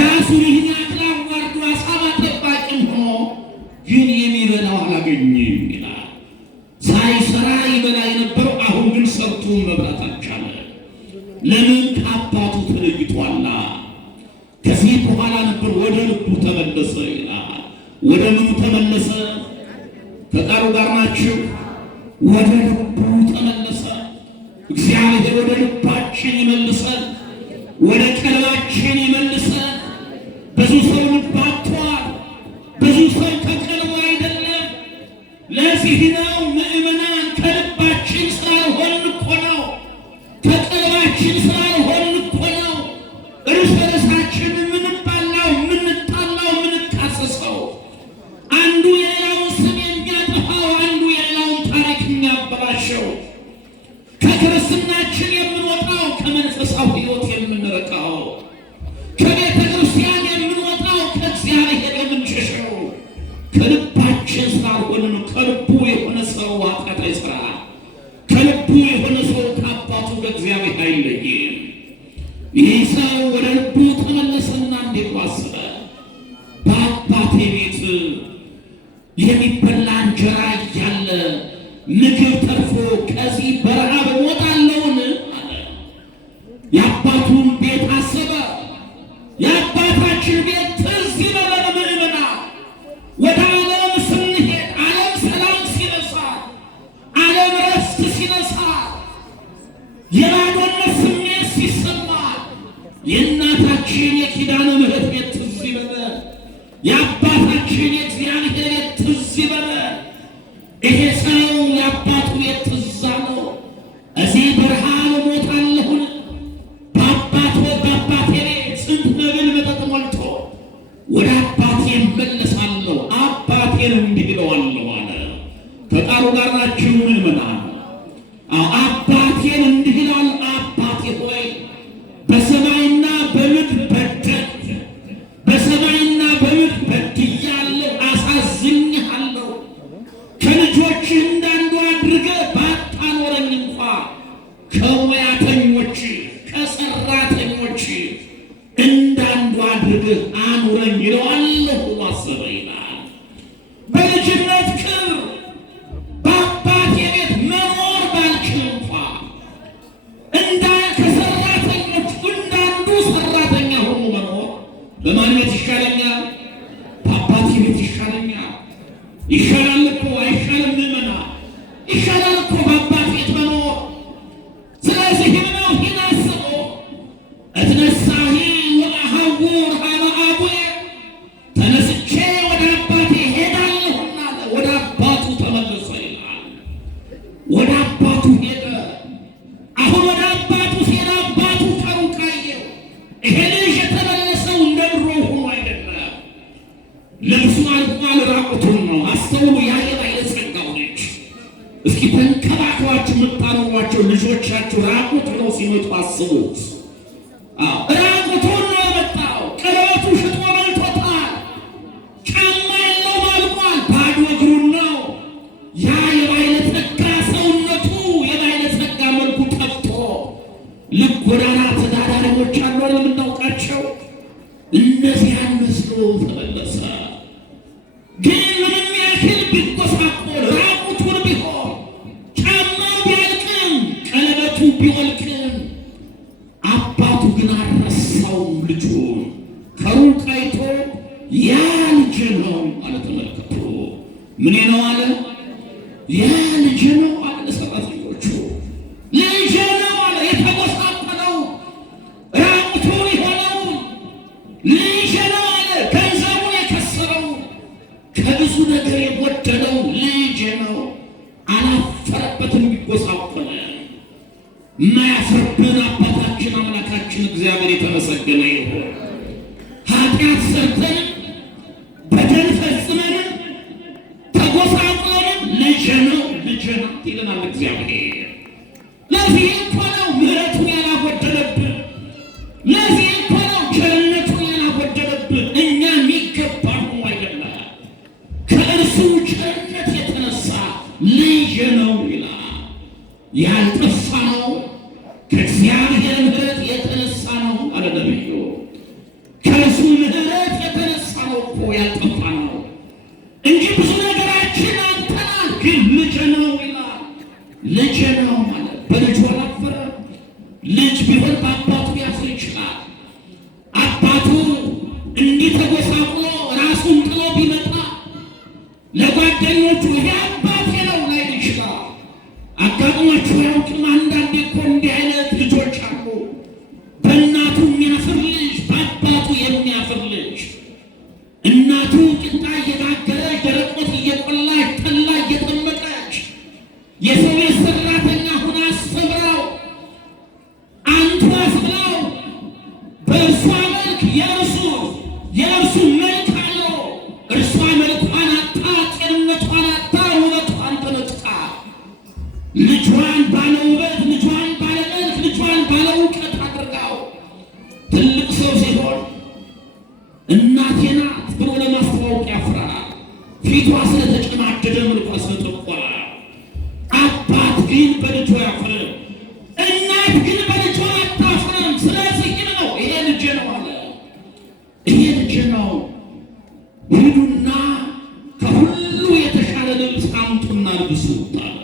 ራሱን ይህን ያክል አዋርዶ አሳማ ጠባቂም ሆኖ ግን የሚበላው አላገኝም ይላል። ሳይሰራ ይበላ የነበረው አሁን ግን ሰርቶ መብላት አልቻለ። ለምን? ከአባቱ ተለይቷላ። ከዚህ በኋላ ነበር ወደ ልቡ ተመለሰ ይላል። ወደ ምኑ ተመለሰ? ከቃሉ ጋር ናችሁ? ወደ ልቡ ተመለሰ። እግዚአብሔር ወደ ልባችን ይመልሰን፣ ወደ ቀልባችን ይመልሰን። ብዙ ሰው ልብ አጥቷል። ብዙ ሰው ከቀልቡ አይደለም። ለዚህ ነው ምእመናን ከልባችን ስላልሆንን እኮ ነው፣ ከቀልባችን ስላልሆንን እኮ ነው እርስ በርሳችን የምንባላው፣ የምንጣላው፣ የምንካሰሰው፣ አንዱ የሌላውን ስም የሚያጠፋው፣ አንዱ የሌላውን ታሪክ የሚያበላሸው፣ ከክርስትናችን የምንወጣው፣ ከመንፈሳዊ ሕይወት የምንርቀው፣ ከቤተ ክርስቲያን የምንወጣው፣ ከእግዚአብሔር የምንሸሸው ከልባችን ስላልሆንን። ከልቡ የሆነ ሰው ኃጢአት አይሠራ። ከልቡ የሆነ ሰው ከአባቱ ከእግዚአብሔር አይለይም። ይህ ሰው ወደ ልቡ ተመለሰና እንዴት አሰበ? በአባቴ ቤት የሚበላ እንጀራ እያለ ምግብ ተርፎ ከዚህ በረሃብ እሞታለሁን አለ። የአባቱን ቤት አሰበ። የአባታችን ቤት ትዝ ይበለን ምእመናን። ወደ ዓለም ስንሄድ ዓለም ሰላም ሲነሳ፣ ዓለም ረፍት ሲነሳ፣ የባዶነት ስሜት ሲሰማ የእናታችን የኪዳነ ምሕረት ቤት ትዝ ይበለን። የአባታችን የእግዚአብሔር ቤት ትዝ ይበለን። ይሄ ሰው የአባቱ ቤት ትዝ አለው። እዚህ በረሃብ እሞታለሁን? በአባቴ ቤት ስንት መብል መጠጥ ሞልቶ ወደ አባቴ እመለሳለሁ፣ አባቴን እንዲህ እለዋለሁ አለ። ከቃሉ ጋር ናችሁ ምእመናን? አባቴን እንዲህ ይላል። አባቴ ሆይ በሰማይና በምድር በደልኩ፣ በሰማይና በምድር በድያለሁ፣ አሳዝኜሃለሁ። ከልጆች እንዳንዱ አድርገህ ባታኖረኝ እንኳ ከሙያተኞች ከሰራተኞች እንዳንዱ አድርገህ አኑረኝ ይለዋለሁ ብሎ አሰበ ይላል። በልጅነት ክብር በአባቴ ቤት መኖር ባልችል እንኳ ከሰራተኞች እንዳንዱ ሰራተኛ ሆኖ መኖር በማን ቤት ይሻለኛል? በአባቴ ቤት ይሻለኛል። ይሻላል እኮ አይሻልም? ምእመናን ይሻላል እኮ በአባት ቤት መኖር። ስለዚህ ነው ይህን አስቦ እትነሳሂ ወአሐውር ሀበ አቡየ፣ ተነስቼ ወደ አባቴ ሄዳለሁና ወደ አባቱ ተመለሰ ይላል። ወደ አባቱ ሄደ። አሁን ወደ አባቱ ሲሄድ አባቱ ከሩቅ አየው። ይሄ ልጅ የተመለሰው እንደ ድሮ ሆኖ አይደለም። ልብሱ አልቋል፣ ራቁቱን ነው። አስተውሉ። ያ የባለጸጋው ልጅ። እስኪ ተንከባክባችሁ የምታኖሯቸው ልጆቻችሁ ራቁት ሆነው ሲመጡ አስቡት። ራቁቱን ነው የመጣው። ቀለበቱ ሽጦ በልቶታል። ጫማ የለውም፣ አልቋል። ባዶ እግሩን ነው። ያ የባለጸጋ ሰውነቱ፣ የባለጸጋ መልኩ ጠፍቶ ልክ ጎዳና ተዳዳሪዎች አሉ የምናውቃቸው፣ እነዚያን መስሎ ተመለሰ። ግን ምንም ያክል ቢጎሳቆል፣ ራቁቱን ቢሆን፣ ጫማው ቢያልቅም፣ ቀለበቱ ቢወልቅም አባቱ ግን አልረሳውም ልጁን። ከሩቅ አይቶ ያ ልጅ ነው አለ። ተመልከቱ። ምን ነው አለ? ያ ልጅ ነው አለ ለሰራተኞቹ። ልጅ ነው አለ። የተጎሳቆለው ራቁቱን የሆነው ልጅ ነው አለ። ገንዘቡን የከሰረው ከብዙ ነገር የጎደለው ልጅ ነው። አላፈረበትም። ቢጎሳቆለ የማያፍርብን አባታችን አምላካችን እግዚአብሔር የተመሰገነ ይሁን። ኃጢአት ሰርተን በደል ፈጽመን ተጎሳቆለን ልጅ ነው ይለናል እግዚአብሔር። ለዚህ እኮ ነው ምሕረቱን ያላጎደለብን። ለዚህ እኮ ነው ቸርነቱን ያላጎደለብን። እኛ የሚገባ ነው አይደለም። ከእርሱ ቸርነት ያልጠፋ ነው ከእግዚአብሔር ምሕረት የተነሳ ነው አለ ነቢዩ። ከእሱ ምሕረት የተነሳ ነው እኮ ያልጠፋ ነው እንጂ ብዙ ነገራችን አጥተናል። ግን ልጅ ነው ይላል። ልጅ ነው ማለት በልጁ አላፈረ። ልጅ ቢሆን በአባቱ ሊያፍር ይችላል። አባቱ እንዲህ ተጎሳቁሎ ራሱን ጥሎ ቢመጣ ለጓደኞቹ ይሄ አባቴ ነው ላይል ይችላል። አጋጥሟችሁ ያውቅም? አንዳንዴ እኮ እንዲህ አይነት ልጆች አሉ። በእናቱ የሚያፍር ልጅ፣ በአባቱ የሚያፍር ልጅ። እናቱ ቂጣ እየጋገረች ደረቅ ወጥ እየቆላች ጠላ እየጠመቀች የሰው ቤት ሰራተኛ ሁና አስተምራው አንቱ አስብላው በእርሷ መልክ የእርሱ መልክ አለው። እርሷ መልኳን አጣ፣ ጤንነቷን አጣ፣ ውበቷን ተነጥቃ ልጇን ባለ ውበት፣ ልጇን ባለ መልክ፣ ልጇን ባለ እውቀት አድርጋው ትልቅ ሰው ሲሆን እናቴ ናት ብሎ ለማስተዋወቅ ያፍራል። ፊቷ ስለተጨማደደ መልኳ ስለጠቆረ። አባት ግን በልጇ ያፍርም፣ እናት ግን በልጇ አታፍርም። ስለዚህ ነው ይሄ ልጅ ነው አለ። ይሄ ልጅ ነው። ሂዱና ከሁሉ የተሻለ ልብስ አምጡና ልብሱት አለ።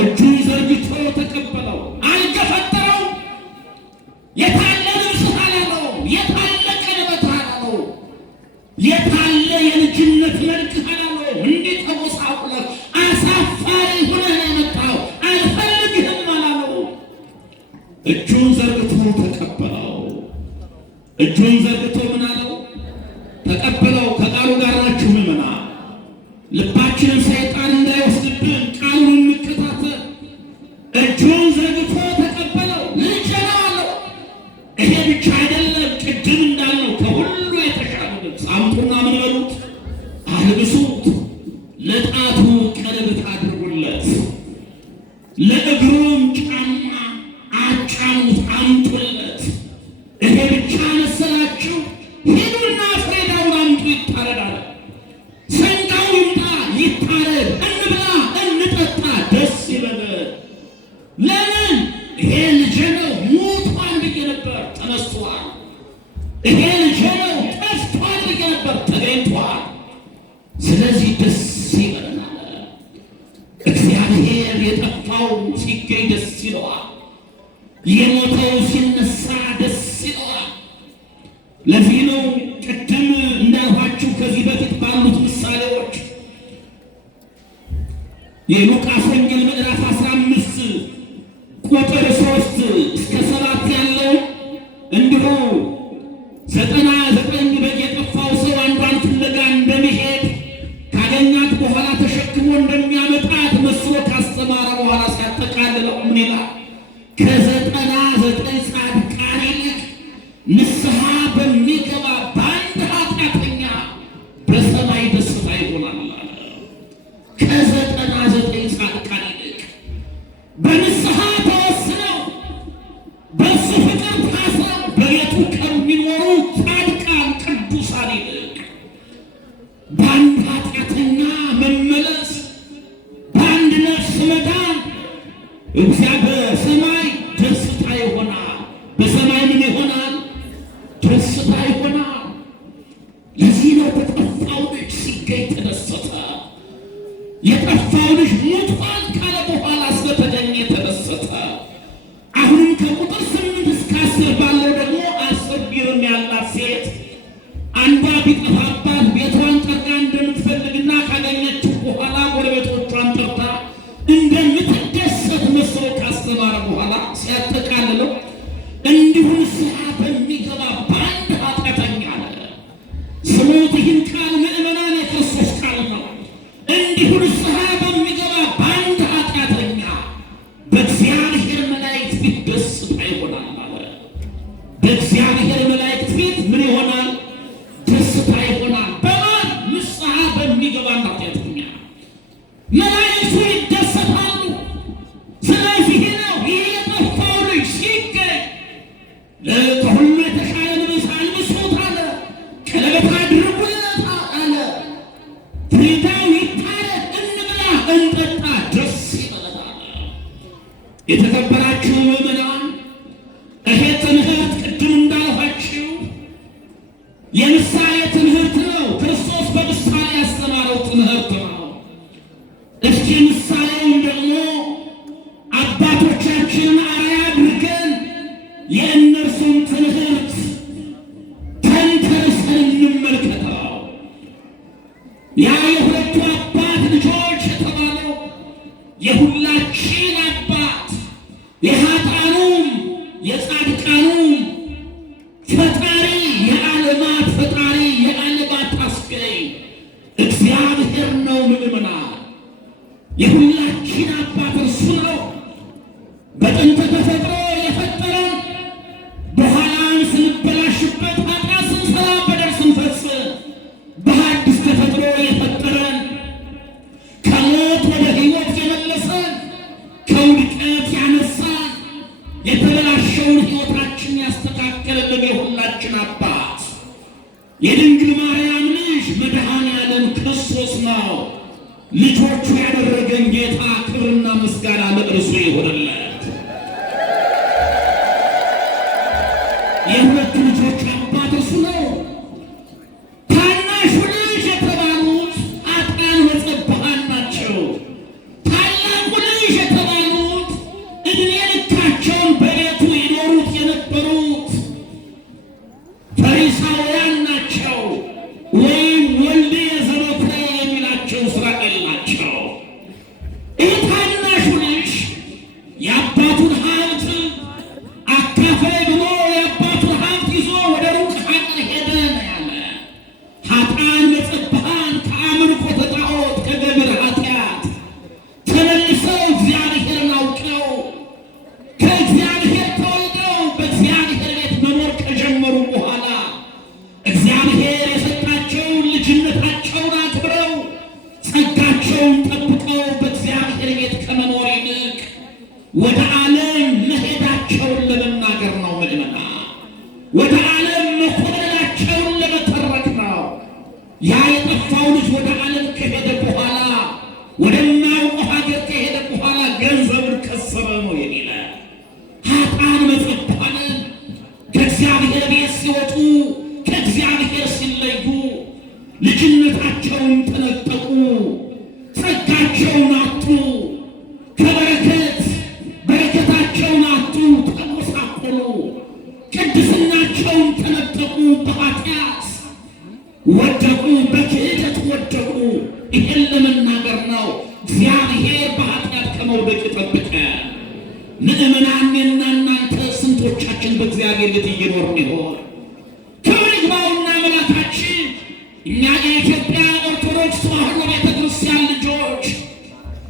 እጁን ዘርግቶ ተቀበለው። አልገፈተረው። የታለ ልብስ አላለው። የታለ ቀለበት አላለው። የታለ የልጅነት መልክ አላለው። እንዲህ ተጎሳቁለህ አሳፋሪ ሆነህ ነው የመጣው፣ አልፈልግህም አላለው። እጁን ዘርግቶ ተቀበለው። እጁን ዘርግቶ ምን አለው? ተቀበለው። ከቃሉ ጋር ናችሁ ምዕመናን። ልባችንን ሰይጣን እንዳይወስድብን ቃሉን እንከታተል። እጁን ዘርግቶ ተቀበለው። ልጅ ነው አለው። ይሄ ብቻ አይደለም፣ ቅድም እንዳልነው ከሁሉ የተሻለ ልብስ አምጡና ምን በሉት? አልብሱት። ለጣቱ ቀለበት አድርጉለት፣ ለእግሩም ጫማ አጫኑት፣ አምጡለት። ይሄ ብቻ መሰላችሁ? ሂዱና ፍሬዳውን አምጡ ይታረዳል። ሰንጋው ይምጣ ይታረድ፣ እንብላ እንጠጣ፣ ደስ ይበለን። ለምን? ይሄ ልጅ ነው። ሞቷል ብዬ ነበር፣ ተነስቷል። ይሄ ልጅ ነው። ጠፍቷል ብዬ ነበር፣ ተገኝቷል። ስለዚህ ደስ ይበለናል። እግዚአብሔር የጠፋው ሲገኝ ደስ ይለዋል። የሞተው ሲነሳ ደስ ይለዋል። ለዚህ ነው ቅድም እንዳልኋችሁ ከዚህ በፊት ባሉት ምሳሌዎች የሉቃስ ወንጌል ምዕራፍ 15 ቁጥር 3 እስከ 7 ያለው እንዲሁ 99 በግ የጠፋው ሰው አንዷን ፍለጋ እንደሚሄድ ካገኛት በኋላ ተሸክሞ እንደሚያመጣት መስሎ ካስተማረ በኋላ ሲያጠቃልለው ምን ይላል? ከ99 ጻድቃን ይልቅ ንስሐ በሚገባ በአንድ ኃጢአተኛ በሰማይ ደስታ ይሆናል አለ። ከ99 ጻድቃን ይልቅ በንስሐ ተወስነው በእሱ ፍቅር ታስረው በቤቱ ከሚኖሩ ጻድቃን ቅዱሳን ይልቅ በአንድ ኃጢአተኛ መመለስ፣ በአንድ ነፍስ መዳን እግዚአብሔር በሰማይ ደስታ ይሆናል። በሰማይ ምን ይሆናል? ደስታ ይሆናል። ለዚህ ነው በጠፋው ልጅ ሲገኝ ተደሰተ። የጠፋው ልጅ ሞቷል ካለ በኋላ ስለተገኘ ተደሰተ። አሁንም ከቁጥር 8 እስከ 10 ባለው ደግሞ 10 ቢርም ያላት ሴት አንዷ ቢጠፋባት ቤቷን ጠርጋ እንደምትፈልግና ካገኘችው በኋላ ጎረቤቶቿን ጠርታ እንደምትደሰት መስሎ ካስተማረ በኋላ ሲያጠቃልለው እንዲሁ ንስሐ በሚገባ በአንድ ኃጢአተኛ አለ። ስሙት ይህን ቃል ምዕመናን፣ የክርስቶስ ቃል ነው። እንዲሁ ንስሐ በሚገባ በአንድ ኃጢአተኛ በእግዚአብሔር መላእክት ፊት ደስታ ይሆናል አለ። በእግዚአብሔር መላእክት ፊት ምን ይሆናል? ደስታ ይሆናል። በማን? ንስሐ በሚገባ ኃጢአተኛ መላእክቱ ይደሰታሉ። ስለዚህ ነው ይህ የጠፋው ልጅ ሲገኝ ከሁሉ የተሻለ ልብስ አልብሱት አለ። ቀለበት አድርጉለት አለ። ፍሪዳው ይታረድ፣ እንብላ እንጠጣ፣ ደስ ይበለን አለ። የተከበራችሁ ምዕመናን ይሄ ትምህርት ቅድም እንዳልኋችሁ የምሳሌ ትምህርት ነው። ክርስቶስ በምሳሌ ያስተማረው ትምህርት ነው። እስኪ ምሳሌውን ደግሞ አባቶቻችንን አርአያ አድርገን የእነርሱን ትምህርት ተንተርሰን እንመልከተው። ያ የሁለቱ አባት ልጆች የተባለው የሁላችን አባት የኃጥአኑም የጻድቃኑም ፈጣሪ የዓለማት ፈጣሪ የዓለማት አስገኝ እግዚአብሔር ነው። ምዕመናን የሁላችን አባት እርሱ ነው። በጥንተ ተፈጥሮ የፈጠረን በኋላም ስንበላሽበት ኃጢአት ስንሰራ በደል ስንፈጽም በሐዲስ ተፈጥሮ የፈጠረን ከሞት ወደ ሕይወት የመለሰን ከውድቀት ያነሳን የተበላሸውን ሕይወታችን ያስተካከለልን የሁላችን አባት የድንግል ማርያም ልጅ መድኃኔዓለም ክርስቶስ ነው። ልጆቹ ያደረገን ጌታ ክብርና ምስጋና ለእርሱ ይሁንለት። የሁለቱ ልጆች አባት እርሱ ነው። ታናሹ ልጅ የተባሉት ኃጥአን ወጸባሃን ናቸው። ታላቁ ልጅ የተባሉት ዕድሜ ልካቸውን በቤቱ ይኖሩት የነበሩት ፈሪሳውያን ናቸው፣ ወይም ወልደ ዘበኩረ የሚላቸው እስራኤል ናቸው። ይህ ታናሹ ልጅ የአባቱን ሀብት አካፋይ ብሎ የአባቱን ሀብት ይዞ ወደ ሩቅ ሀገር ሄደ ነው ያለ። ኃጥአን ወጸባሃን ከአምልኮተ ጣዖት ከገቢረ ኃጢአት ተመልሰው እግዚአብሔርን አውቀው ከእግዚአብሔር ተወልደው በእግዚአብሔር ቤት መኖር ከጀመሩ በኋላ እግዚአብሔር የሰጣቸውን ልጅነታቸውን አክብረው ጸጋቸውን ጠብቀው በእግዚአብሔር ቤት ከመኖር ይልቅ ወደ ዓለም መሄዳቸውን ለመናገር ነው። ምዕመናን ወደ ዓለም መኮብለላቸውን ለመተረክ ነው። ያ የጠፋው ልጅ ወደ ዓለም ከሄደ በኋላ ወደማያውቀው ሀገር ከሄደ በኋላ ገንዘብን ከሰረ ነው የሚለ። ኃጥአን ወጸባሃን ከእግዚአብሔር ቤት ሲወጡ ከእግዚአብሔር ሲለዩ ልጅነታቸውን ተነጠቁ፣ ጸጋቸውን አጡ፣ ከበረከት በረከታቸውን አጡ፣ ተጎሳቆሉ፣ ቅድስናቸውን ተነጠቁ፣ በኃጢአት ወደቁ፣ በክህደት ወደቁ። ይህን ለመናገር ነው። እግዚአብሔር በኃጢአት ከመውደቅ ይጠብቀን። ምዕመናን እኔና እናንተ ስንቶቻችን በእግዚአብሔር ቤት እየኖርን ይሆን? ክብር ይግባውና አምላካችን እኛ የኢትዮጵያ ኦርቶዶክስ ተዋሕዶ ቤተ ክርስቲያን ልጆች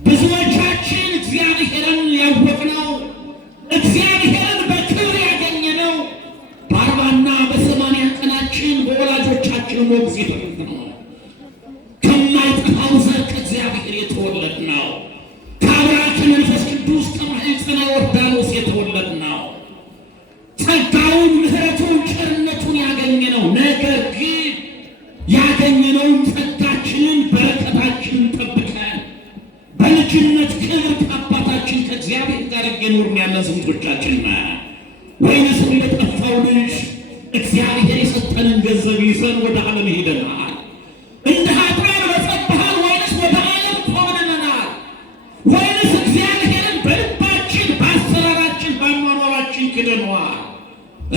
ብዙዎቻችን እግዚአብሔርን ያወቅነው እግዚአብሔርን በክብር ያገኘነው በ40ና በ80 ቀናችን በወላጆቻችን ሞግዚት ነው። ከማይጠፋው ዘር ከእግዚአብሔር የተወለድነው ከአብራከ መንፈስ ቅዱስ ከማኅፀነ ዮርዳኖስ የተወለድነው ጸጋውን ምሕረቱን ቸርነቱን ያገኘነው። ነገር ግን ያገኘነውን ጸጋችንን በረከታችንን ጠብቀን በልጅነት ክብር ከአባታችን ከእግዚአብሔር ጋር እየኖርን ያለን ስንቶቻችን ነን? ወይንስ እንደጠፋው ልጅ እግዚአብሔር የሰጠንን ገንዘብ ይዘን ወደ ዓለም ሄደናል? እንደ ኃጥአን ወጸባሃን ወይንስ ወደ ዓለም ኮብልለናል? ወይንስ እግዚአብሔርን በልባችን በአሰራራችን በአኗኗራችን ክደነዋል?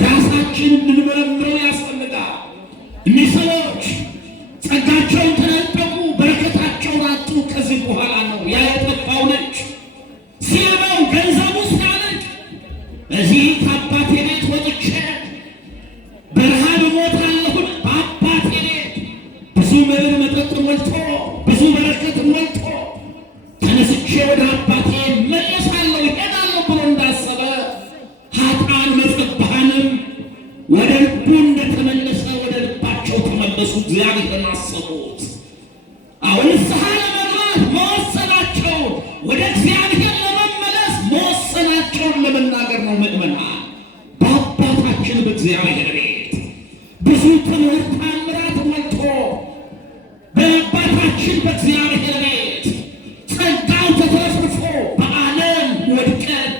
ራሳችን እንድንመረምረው ያስፈልጋል። እኒህ ሰዎች ጸጋቸውን ተነጠቁ፣ በረከታቸውን አጡ። ከዚህ በኋላ ነው ያ የጠፋው ልጅ ሲያበው ገንዘቡ ሲያልቅ እዚህ ከአባቴ ቤት ወጥቼ በረሃብ እሞታለሁን? በአባቴ ቤት ብዙ መብል መጠጥ ሞልቶ ብዙ በረከት ሞልቶ ተነስቼ ወደ አባቴ መለሳለሁ እሄዳለሁ ብሎ እንዳሰበ ኃጥአን ወጸባሃንም ወደ ልቡ እንደተመለሰ ወደ ልባቸው ተመለሱ። እግዚአብሔርን አሰቡት። አሁን ንስሐ ለመግባት መወሰናቸውን ወደ እግዚአብሔር ለመመለስ መወሰናቸውን ለመናገር ነው። ምዕመናን በአባታችን በእግዚአብሔር ቤት ብዙ ትምህርት ታምራት ሞልቶ በአባታችን በእግዚአብሔር ቤት ጸጋው ተትረፍርፎ በዓለም ወድቀን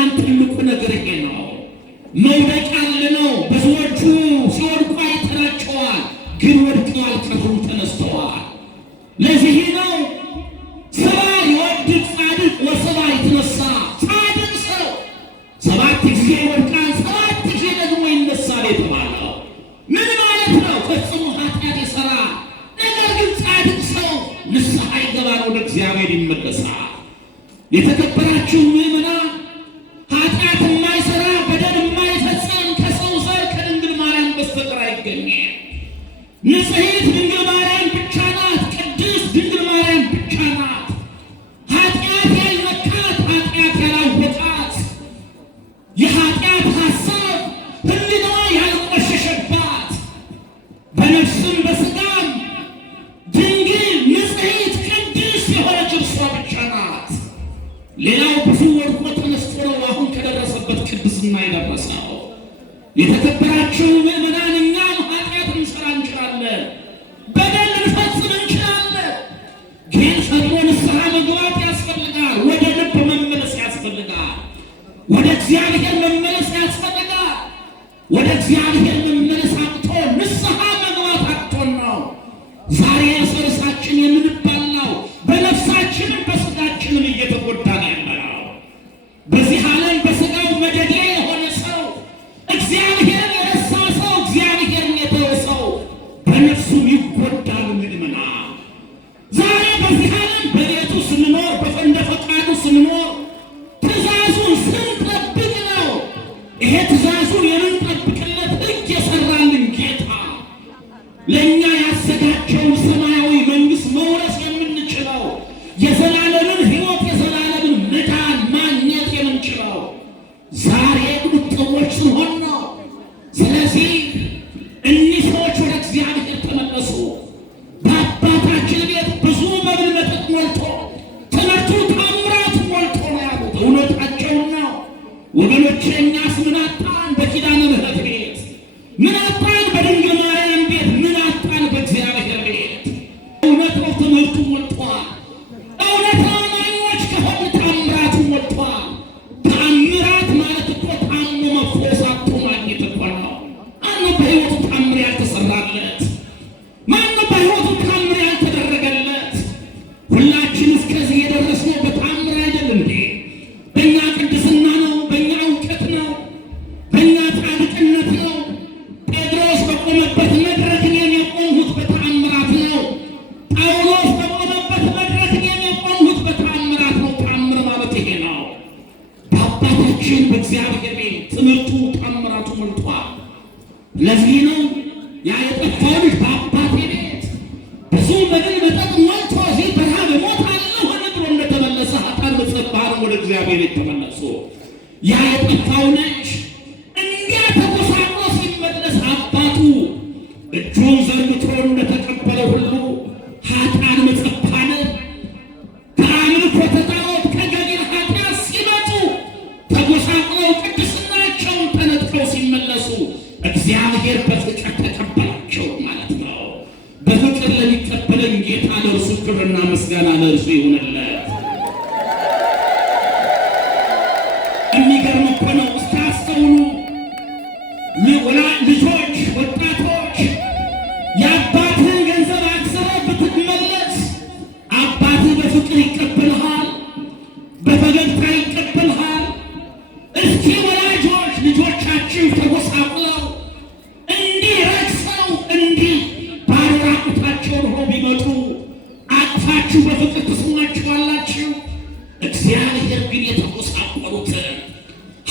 ምዕመናን ትልቁ ነገር ይሄ ነው። መውደቅ ያለ ነው። ብዙዎቹ ሲወድቁ አይተናቸዋል፣ ግን ወድቀው አልቀሩም፣ ተነስተዋል። ለዚህ ነው ሰባ ይወድቅ ጻድቅ ወሰባ ይትነሳ። ጻድቅ ሰው 7 ጊዜ ይወድቃል፣ 7 ጊዜ ደግሞ ይነሳል የተባለው ምን ማለት ነው? ፈጽሞ ኃጢአት የሠራ ነገር ግን ጻድቅ ሰው ንስሐ ይገባል፣ ወደ እግዚአብሔር ይመለሳል። የተከበራችሁ ምዕመናን ኃጢአት የማይሠራ በደል የማይፈጸም ከሰው ዘር ከድንግል ማርያም በስተቀር አይገኝም። ንጽሕት ድንግል ማርያም ብቻ ናት። ቅድስት ድንግል ማርያም ብቻ ናት። ኃጢአት ያልነካት፣ ኃጢአት ያላወቃት፣ የኃጢአት ሐሳብ ሕሊናዋ ያልቆሸሸባት፣ በነፍስም በሥጋም ድንግል ንጽሕት ቅድስት የሆነች እርሷ ብቻ ናት። ሌላው ብዙ ወድቆ ተነስቶ ነው አሁን ከደረሰበት ቅድስና የደረሰው። የተከበራችሁ ምዕመናን እኛም ኃጢአት ልንሠራ እንችላለን፣ በደል ልንፈጽም እንችላለን። ግን ፈጥኖ ንስሐ መግባት ያስፈልጋል። ወደ ልብ መመለስ ያስፈልጋል። ወደ እግዚአብሔር መመለስ ያስፈልጋል። ወደ እግዚአብሔር መመለስ አቅቶ ንስሐ መግባት አቅቶን ነው ዛሬ እርስ በርሳችን የምንባላው፣ በነፍሳችንም በሥጋችንም እየተጎዳን ያለነው። በዚህ ዓለም በሥጋው መደዴ የሆነ ሰው፣ እግዚአብሔርን የረሳ ሰው፣ እግዚአብሔርን የተወ ሰው በነፍሱም ይጎዳል። ምዕመናን ዛሬ በዚህ ዓለም በቤቱ ስንኖር፣ እንደ ፈቃዱ ስንኖር፣ ትእዛዙን ስንጠብቅ ነው ይሄ ትእዛዙን የምንጠብቅለት ሕግ የሠራልን ጌታ ለእኛ ያዘጋጀውን ሰማያዊ መንግሥት መውረስ የምንችለው፣ የዘላለምን ሕይወት የዘላለምን መዳን ማግኘት የምንችለው ዛሬ ቁጥቦች ስንሆን ነው። ስለዚህ እኒህ ሰዎች ወደ እግዚአብሔር ተመለሱ። በአባታችን ቤት ብዙ መብል መጠጥ ሞልቶ፣ ትምህርቱ ተአምራት ሞልቶ ነው ያሉት። እውነታቸውን ነው ወገኖቼ። እኛስ ምን አጣን? በኪዳነ ምሕረት ቤት ምን አጣን? በድንግል ማርያም ቤት ምን አጣን? በእግዚአብሔር ቤት እውነት ነው ትምህርቱ ሞልቷል። እውነት ነው አማኞች ከሆኑ ተአምራቱ ሞልቷል። ተአምራት ማለት እኮ ታሞ መፈወስ አጥቶ ማግኘት እኮ ነው። ማነው በሕይወቱ ተአምር ያልተሰራለት? ማነው በሕይወቱ ተአምር ያልተደረገለት? ሁላችን እስከዚህ የደረስነው በተአምር አይደል እንዴ? በእኛ ቅድስና ነው፣ በእኛ እውቀት ነው፣ በእኛ ጻድቅነት ነው። ጴጥሮስ በቆመበት መድረክ እኔም የቆምሁት በተአምራት ነው። ጳውሎስ በቆመበት መድረክ እኔም የቆምሁት በተአምራት ነው። ተአምር ማለት ይሄ ነው። በአባታችን በእግዚአብሔር ቤት ትምህርቱ ተአምራቱ ሞልቷል። ለዚህ ነው ያ የጠፋው ልጅ በአባቴ ቤት ብዙ መብል መጠጥ ሞልቶ እዚህ በረሃብ እሞታለሁ ብሎ እንደተመለሰ ኃጥአን በጸባህን ወደ እግዚአብሔር የተመለሱ ያ የጠፋው ልጅ እንዲያ ተጎሳቅሎ ሲመለስ አባቱ እጁን ዘርግቶ እንደተቀበለ ሁሉ ኃጥአን መጸባህን ከአምልኮተ ጣዖት ከገቢር ኃጢአት ሲመጡ ተጎሳቅለው ቅድስናቸውን ተነጥቀው ሲመለሱ እግዚአብሔር በፍቅር ተቀበላቸው ማለት ነው። በፍቅር ለሚቀበለን ጌታ ለእርሱ ክብርና ምስጋና ለእርሱ ይሁንለት። የሚገርም እኮ ነው። እስታስተውሉ ልጆች፣ ወጣቶች የአባትህን ገንዘብ አግዝረህ ብትመለስ አባትህ በፍቅር ይቀበልሃል፣ በፈገግታ ይቀበልሃል። እስኪ ወላጆች ልጆቻችሁ ተጎሳቁለው እንዲህ ረክሰው እንዲህ ባዶ ራቁታቸውን ሆነው ቢመጡ አቅፋችሁ በፍቅር ትስሟቸዋላችሁ? እግዚአብሔር ግን የተጎሳቆሉትን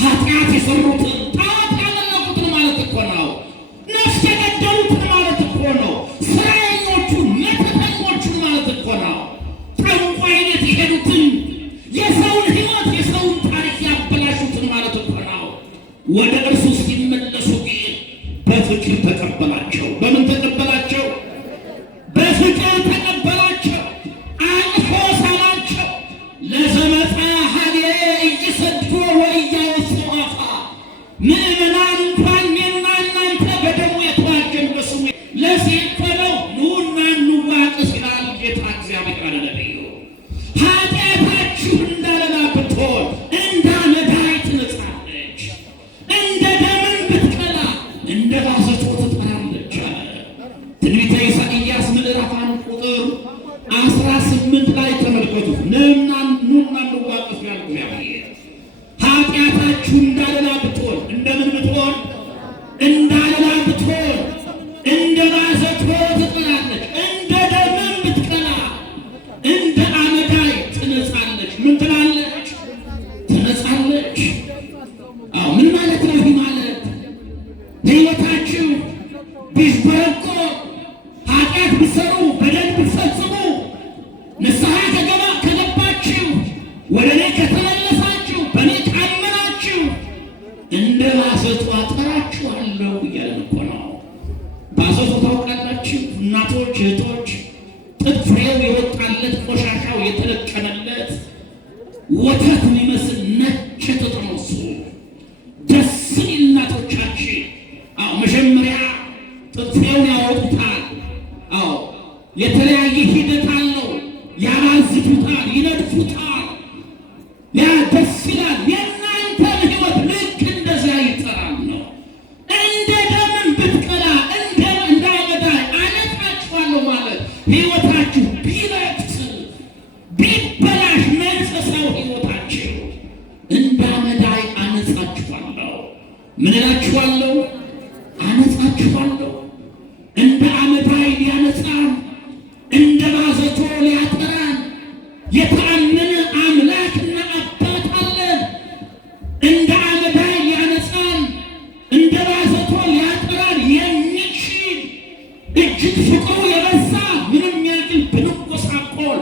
ኃጢአት የሰሩትን ጣዖት ያመለኩትን ማለት እኮ ነው። ነፍስ የገደሉትን ማለት እኮ ነው። ስራኞቹን መተተኞቹን ማለት እኮ ነው። ጠንቋይ ቤት የሄዱትን የሰውን ሕይወት የሰውን ታሪክ ያበላሹትን ማለት እኮ ነው። ወደ እርሱ ሲመለሱ ግን በፍቅር ተቀበላቸው። በምን ተቀበላቸው? በፍቅር ተቀበላቸው። አቅፎ ሳላቸው። ለዘመፃ ሀዲየ እይሰድዶ ወእያወሱ አፋ። ምዕመናን እንኳን እኔና እናንተ በደሙ የተዋጀን በስሙ ለዚህ እኮ ነው ኑና እንዋቀስ ይላል ጌታ እግዚአብሔር አለ ነቢዩ። ኃጢአታችሁ እንዳለላ ብትሆን እንደ አመዳይት ቢዝጎረጎር ኃጢአት ቢሰሩ በደል ቢፈጽሙ ንስሐ ከገባችሁ ወደ እኔ ከተመለሳችሁ በእኔ ካመናችሁ እንደ ባዘቱ አጠራችኋለሁ እያለን እኮ ነው። ባዘቱ ታውቃላችሁ እናቶች፣ እህቶች፣ ጥጥ ፍሬው የወጣለት ቆሻሻው የተለቀመለት ወተት የሚመስል ነጭ ጥጥ ነው እሱ። ደስ ይል እናቶቻችን። አዎ መጀመሪያ ጥጥ ፍሬውን ያወጡታል። አዎ የተለያየ ሂደት አለው። ያባዝቱታል፣ ይነድፉታል። ያ ደስ ይላል። የእናንተን ሕይወት ልክ እንደዚያ ይጠራል ነው። እንደ ደምን ብትቀላ እንደ አመዳይ አነጻችኋለሁ ማለት ሕይወታችሁ ቢረክስ ቢበላሽ መንፈሳዊ ሕይወታችሁ እንደ አመዳይ አነጻችኋለሁ። ምን እላችኋለሁ? አነጻችኋለሁ። እንደ አመዳይ ሊያነጻን እንደ ባዘቶ ሊያጠራን የታመነ አምላክና አባት አለን። እንደ አመዳይ ሊያነጻን እንደ ባዘቶ ሊያጠራን የሚችል እጅግ ፍቅሩ የበዛ ምንም ያክል ብንጎሳቆል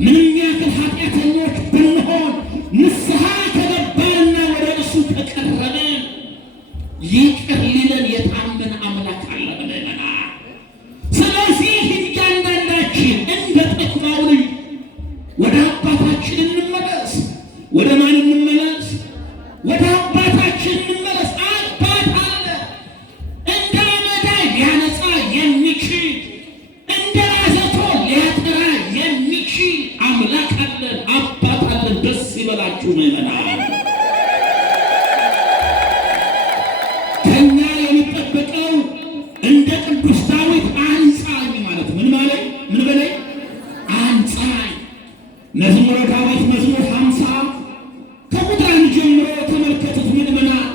ምንም ያክል ኃጢአተኞች ብንሆን ንስሐ ከገባንና ወደ እሱ ከቀረብን ይቅር ሊለን የታመነ አምላክ አለን። ስለዚህ እያንዳንዳችን እንደ ጠፋው ልጅ ወደ አባታችን እንመለስ። ወደ ማን እንመለስ? ወደ አባታችን እንመለስ። አባት አለ። እንደ አመዳይ ሊያነጻ የሚችል እንደ ባዘቶ ሊያጠራ የሚችል አምላክ አለን፣ አባት አለን። ደስ ይበላችሁ ምዕመናን። ከኛ የሚጠበቀው እንደ ቅዱስ ዳዊት አንጻኝ ማለት ምን ማለት ምን በላይ አንጻኝ። መዝሙረ ዳዊት መዝሙር 50 ከቁጥር 1 ጀምሮ ተመልከቱት ምዕመናን።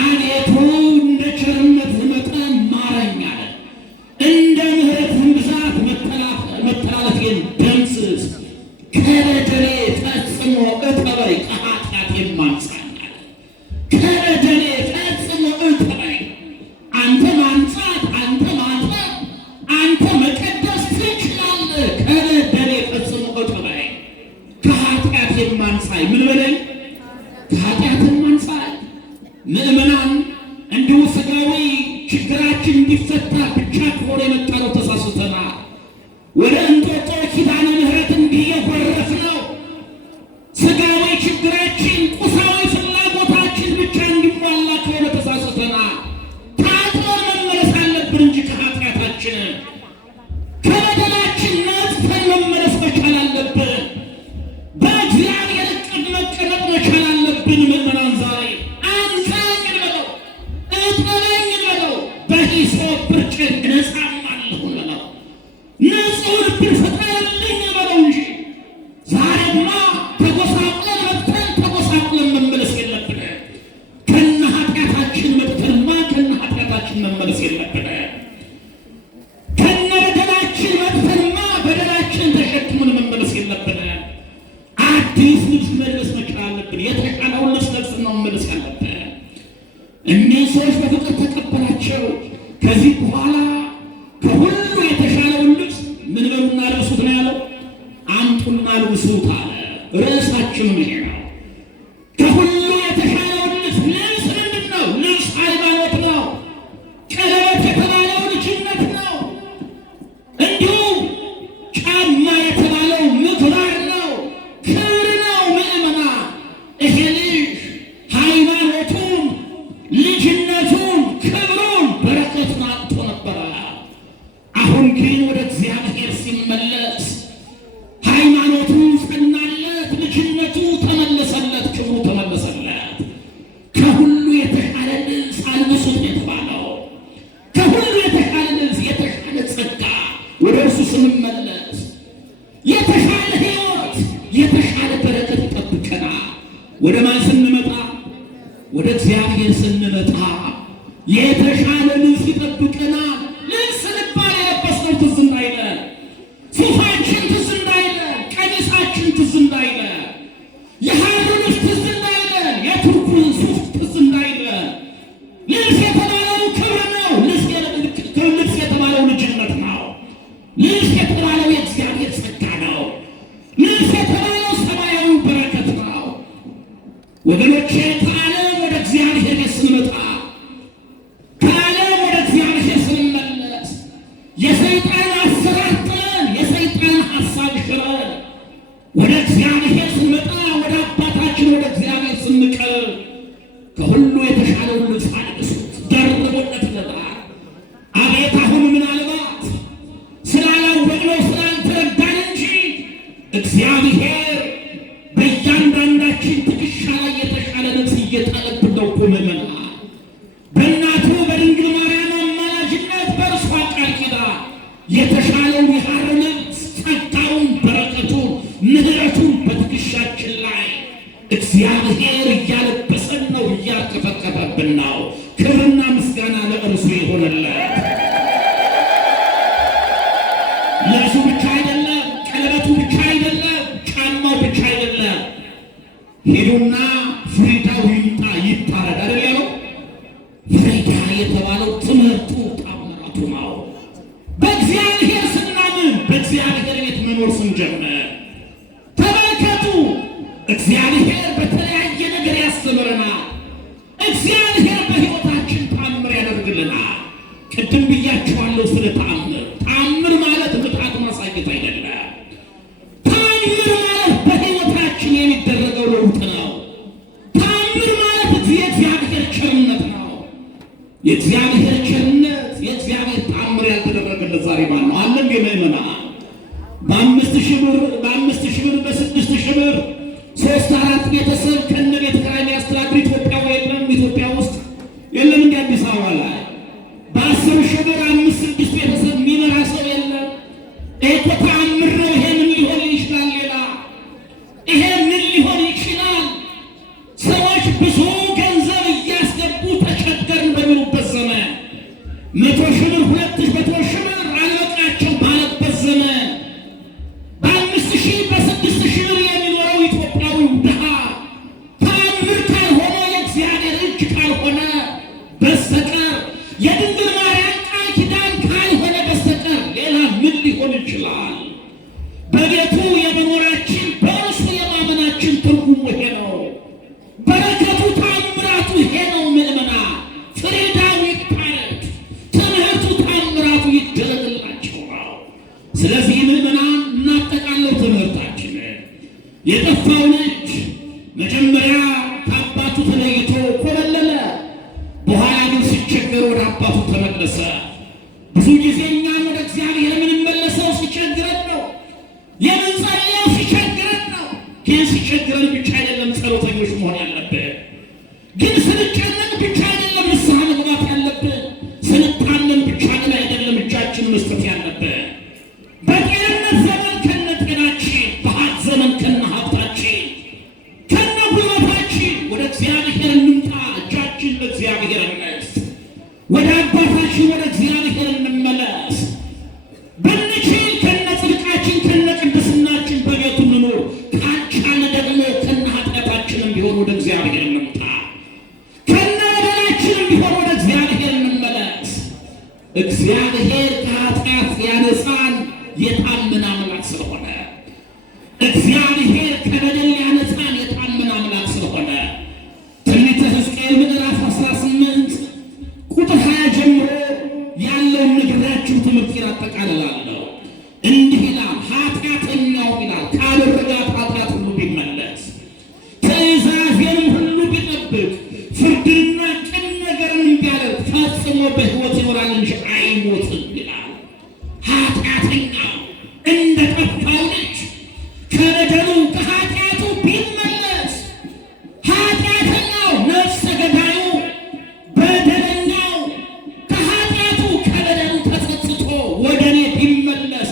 አቤቱ እንደ ቸርነትህ መጠን ማረኝ አለ። እንደ ምሕረትህ ብዛት መተላለፌን ደምስስ። ከበደሌ ፈጽሞ እጠበኝ ከኃጢአቴም አንጻኝ አለ። ከበደሌ ፈጽሞ እጠበኝ። አንተ ማንጻት፣ አንተ ማጠብ፣ አንተ መቀደስ ትችላለህ። ከበደሌ ፈጽሞ እጠበኝ ከኃጢአቴም አንጻኝ። ምን በለኝ? ከኃጢአቴም አንጻኝ። ምዕመናን እንዲሁ ሥጋዊ ችግራችን እንዲፈታ ብቻ ከሆነ የመጣነው ተሳስተናል። ወደ እንጦጦ ኪዳነ ምሕረት እንዲህ የጎረፍነው ሥጋዊ ችግራችን ቁሳዊ ፍላጎታችን ብቻ እንዲሟላ ከሆነ ተሳስተናል። ታጥበን መመለስ አለብን እንጂ ከኃጢአታችን ከበደላችን ነጽተን መመለስ መቻል አለብን። በእግዚአብሔር ዕቅድ መቀመጥ መቻል አለብን። ምዕመናን ዛሬ አንጻኝ እንበለው፣ እጠበኝ እንበለው፣ በሂሶጵ ብርጭን እነጻማለሁ እንበለው፣ ንጹሕ ልብን ፍጠርልኝ እንበለው እንጂ ዛሬማ ተጎሳቅለን መጥተን ተጎሳቅለን መመለስ የለብንም። ከነ ኃጢአታችን መጥተንማ ከነ ኃጢአታችን መመለስ የለብንም። ከነ በደላችን መጥተንማ በደላችን ተሸክመን መመለስ የለብንም። አዲስ ልብስ መልበስ መቻል አለብን። የተሻለውን ልብስ ለብሰን ነው መመለስ ያለብን። እኒህ ሰዎች በፍቅር ተቀበላቸው። ከዚህ በኋላ ከሁሉ የተሻለውን ልብስ ምን በሉና ልብሱት ነው ያለው። አምጡና ልብሱት አለ። ርዕሳችንም ይሄ ነው። ከሁሉ የተሻለውን ልብስ ምንድን ነው? ልብስ ሃይማኖት ነው። ቀለበት የተባለው ልጅነት ነው። እንዲሁም ጫማ የተባለው ምግባር ነው፣ ክብር ነው። ምዕመናን ይሄ ልጅ ሃይማኖቱን፣ ልጅነቱን፣ ክብሩን፣ በረከቱን አጥቶ ነበረ። አሁን ግን ወደ እግዚአብሔር ሲመለስ ሃይማኖቱ ጸናለት፣ ልጅነቱ ተመለሰለት፣ ክብሩ ተመለሰለት። ከሁሉ የተሻለ ልብስ አልብሱት የተባለው ከሁሉ የተሻለ ልብስ፣ የተሻለ ጸጋ ወደ እርሱ ስንመለስ የተሻለ ሕይወት፣ የተሻለ በረከት ይጠብቀናል። ወደ ማን ስንመጣ? ወደ እግዚአብሔር ስንመጣ የተሻለ ልብስ ይጠብቀናል። ልብስ ስንባል የለበስነው ትዝ እንዳይለን፣ ሱፋችን ትዝ እንዳይለን፣ ቀሚሳችን ትዝ እንዳይለን፣ የሐር ልብስ ትዝ እንዳይለን፣ የቱርኩን ሱፍ ትዝ እንዳይለን። ልብስ የተባለው ክብር ነው። ልብስ የተሻለውን ልብስ አልብሱት፣ ደርቦለት ይለብሳል። አቤት አሁን ምናልባት ስላላወቅነው ስላልተረዳን እንጂ እግዚአብሔር በእያንዳንዳችን ትከሻ ላይ የተሻለ ልብስ እየጣለብን ነው እኮ ምእመናን። በእናቱ በድንግል ማርያም አማላጅነት በእርሷ ቃል ኪዳን የተሻለውን የሐር ልብስ ጸጋውን፣ በረከቱን፣ ምሕረቱን በትከሻችን ላይ እግዚአብሔር እያለበሰን ነው፣ እያርከፈከፈብን ነው። ክብርና ምስጋና ለእርሱ ይሆንለት። ልብሱ ብቻ አይደለም፣ ቀለበቱ ብቻ አይደለም፣ ጫማው ብቻ አይደለም። ሄዱና ፍሪዳው ይምጣ ይታረድ አይደል ያለው? ፍሪዳ የተባለው ትምህርቱ ታምራቱ ነው። በእግዚአብሔር ስናምን በእግዚአብሔር ቤት መኖር ስንጀምር ተመልከቱ፣ እግዚአብሔር በተለያየ ነገር ያስተምረናል። እግዚአብሔር በሕይወታችን ታምር ያደርግልናል። ቅድም ብያችኋለሁ ስለ ታምር። ታምር ማለት ምትሃት ማሳየት አይደለም። ታምር ማለት በሕይወታችን የሚደረገው ለውጥ ነው። ታምር ማለት የእግዚአብሔር ቸርነት ነው። የእግዚአብሔር ቸርነት፣ የእግዚአብሔር ታምር ያልተደረገለት ዛሬ ማን ነው? አለም የምእመናን በ5,000 ብር በ6,000 ብር 3-4 ቤተሰብ ከነ ቤት ኪራይ የሚያስተዳድር ኢትዮጵያዊ የለም። ኢትዮጵያ ውስጥ የለም። እንደ አዲስ አበባ ላይ በ10,000 ብር 5-6 ቤተሰብ የሚመራ ሰው የለም። ይሄ ተአምር ነው። ይሄ ምን ሊሆን ይችላል? ሌላ ይሄ ምን ሊሆን ይችላል? ሰዎች ብዙ ገንዘብ እያስገቡ ተቸገርን በሚሉበት ዘመን 100,000 ብር 200,000 ብር አልበቃቸው ባለበት ዘመን በ5,000 በ6,000 ብር የሚኖረው ኢትዮጵያዊው ድሃ ታምር ካልሆነ የእግዚአብሔር እጅ ካልሆነ በስተቀር የድንግል ማርያም ቃል ኪዳን ካልሆነ በስተቀር ሌላ ምን ሊሆን ይችላል? በቤቱ የመኖራችን በእርሱ የማመናችን ትርጉሙ ይሄ ነው። በረከቱ ታምራቱ ይሄ ነው። ምእመናን ፍሪዳው ይታረድ፣ ትምህርቱ ታምራቱ ይደረግላቸው ነው። ስለዚህ ምእመናን እናጠቃለው ትምህርታችን። የጠፋው ልጅ መጀመሪያ ከአባቱ ተለይቶ ኮበለለ። በኋላ ግን ሲቸገር ወደ አባቱ ተመለሰ። ብዙ ጊዜ እኛም ወደ እግዚአብሔር የምንመለሰው ሲቸግረን ነው። የምንጸልየው ሲቸግረን ነው። ግን ሲቸግረን ብቻ አይደለም ጸሎተኞች መሆን ያለብን። ግን ስንጨነቅ ብቻ አይደለም ንስሐ መግባት ያለብን። ስንታመን ብቻ ግን አይደለም እጃችን መስጠት ያለብን። በጤንነት ዘመን ከነ ጤናችን፣ በሀብት ዘመን ከነ ሀብታችን፣ ከነ ጉልበታችን ወደ እግዚአብሔር እንምጣ። እጃችን ለእግዚአብሔር እንስጥ። ወደ አባታችን ወደ እግዚአብሔር እንመለስ። ብንችል ከነ ጽድቃችን ከነ ቅድስናችን በቤቱ እንኑር። ካልቻልን ደግሞ ከነ ኃጢአታችንም ቢሆን ወደ እግዚአብሔር እንምጣ። ከነ በደላችንም ቢሆን ወደ እግዚአብሔር እንመለስ። እግዚአብሔር ከኃጢአት ያነጻን የታመነ አምላክ ስለሆነ፣ እግዚአብሔር ከበደል ያነጻን የታመነ አምላክ ስለሆነ ትንቢተ ሕዝቅኤል ምዕራፍ 18 ቁጥር 20 ጀምሮ ያለውን ነግራችሁ ትምህርቴን አጠቃልላለሁ። እንዲህ ይላል፣ ኃጢአተኛው ይላል ካደረጋት ኃጢአት ሁሉ ቢመለስ፣ ትእዛዜንም ሁሉ ቢጠብቅ፣ ፍርድንና ቅን ነገርን ቢያደርግ ፈጽሞ በሕይወት ይኖራል እንጂ አይሞትም ይላል። ኃጢአተኛው እንደ ጠፋው ልጅ ከበደሉ ከኃጢአቱ ቢመለስ፣ ኃጢአተኛው ነፍሰ ገዳዩ በደለኛው ከኃጢአቱ ከበደሉ ተጸጽቶ ወደ እኔ ቢመለስ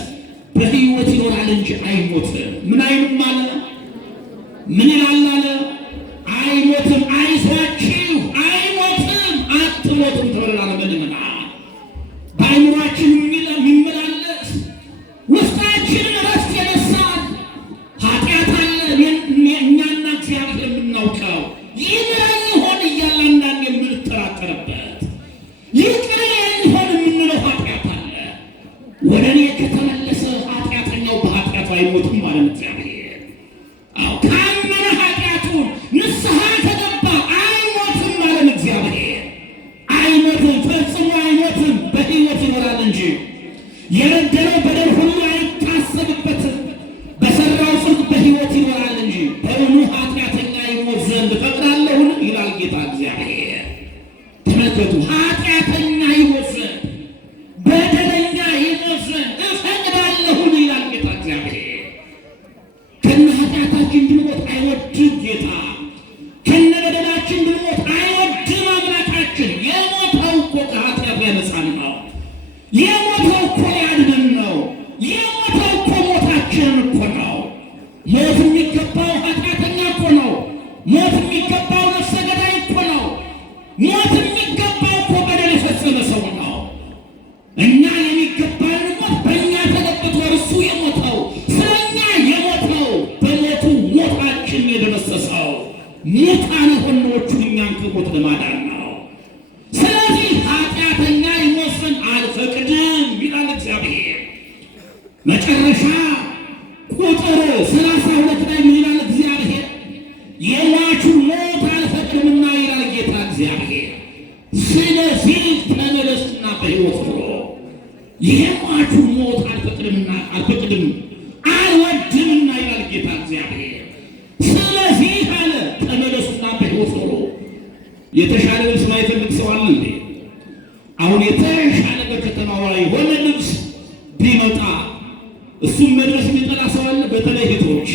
በሕይወት ይኖራል እንጂ አይሞትም። ምን አይልም አለ? ምን ይላል አለ? አይሞትም። አይዟችሁ፣ አይሞትም፣ አትሞትም ተብለናል። ምእመናን በአይምሯችን የሚመላለስ ውስጣችንን እረፍት የነሳን ኃጢአት አለ። እኛና እግዚአብሔር የምናውቀው ይምረን ይሆን እያለ አንዳንድ የምንጠራጠርበት ይቅር ይሆን የምንለው ኃጢአት አለ። ወደ እኔ ከተመለሰ ኃጢአተኛው በኃጢአቱ አይሞትም ማለት እግዚአብሔር። አዎ ካመነ ኃጢአቱን ንስሐ ከገባ አይሞትም ማለት እግዚአብሔር። አይሞትም፣ ፈጽሞ አይሞትም፣ በሕይወት ይኖራል እንጂ የበደለው በደል ሁሉ አይታሰብበትም። በሰራው ጽድቅ በሕይወት ይኖራል እንጂ። በእውኑ ኃጢአተኛ ይሞት ዘንድ እፈቅዳለሁን? ይላል ጌታ እግዚአብሔር። ተመልከቱ። ኃጢአተኛ ይወሰን፣ በደለኛ ይወሰን እፈቅዳለሁን ይላል ጌታ እግዚአብሔር። ከነ ኃጢአታችን እንድንሞት አይወድም ጌታ። ከነ በደላችን እንድንሞት አይወድም አምላካችን። የሞተው እኮ ከኃጢአት ያነጻን ነው። የሞተው እኮ ያድነን ነው። የሞተው እኮ ሞታችንን እኮ ነው። ሞት የሚገባው ኃጢአተኛ እኮ ነው። ሞት የሚገባው ነፍሰ ገዳይ እኮ ነው። ሞት የሚገባው እኮ በደል የፈጸመ ሰው ነው። እኛ የሚገባን ሞት በእኛ ተገብቶ እርሱ የሞተው ስለኛ የሞተው በሞቱ ሞታችን የደመሰሰው ሙታን የሆነዎቹን እኛን ከሞት ለማዳን ነው። ስለዚህ ኃጢአተኛ ይወሰን አልፈቅድም ይላል እግዚአብሔር። መጨረሻ ቁጥር 32 ላይ ምን ይላል እግዚአብሔር? የሟቹን ሞት አልፈቅድምና ይላል ጌታ እግዚአብሔር። ስለዚህ ተመለሱና በሕይወት ኑሩ። የሟቹን ሞት አልፈቅድም አልወድምና ይላል ጌታ እግዚአብሔር። ስለዚህ አለ ተመለሱና በሕይወት ኑሩ። የተሻለ ልብስ ማይፈልግ ሰው አለ እንዴ? አሁን የተሻለ በከተማው ላይ የሆነ ልብስ ቢመጣ እሱም መድረስ የሚጠላ ሰው አለ? በተለይ እህቶች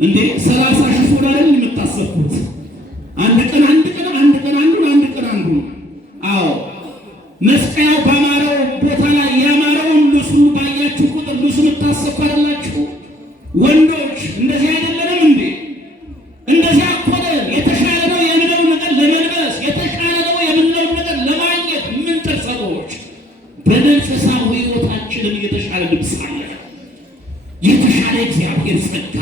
እንዴ 30 ሺህ ፎር አይደል የምታሰፉት? አንድ ቀን አንዱን። አዎ መስቀያው ባማረው ቦታ ላይ ያማረውን ልብሱ ባያችሁ ቁጥር ልብሱ የምታሰፉ አይደላችሁ? ወንዶች እንደዚህ አይደለም እንዴ? እንደዚያ እኮ የተሻለ ነው የምንለው ነገር ለመልበስ፣ የተሻለ ነው የምንለው ነገር ለማግኘት የምንጥር ሰዎች በመንፈሳዊ ሕይወታችንም የተሻለ ልብስ አለ፣ የተሻለ እግዚአብሔር ጸጋ።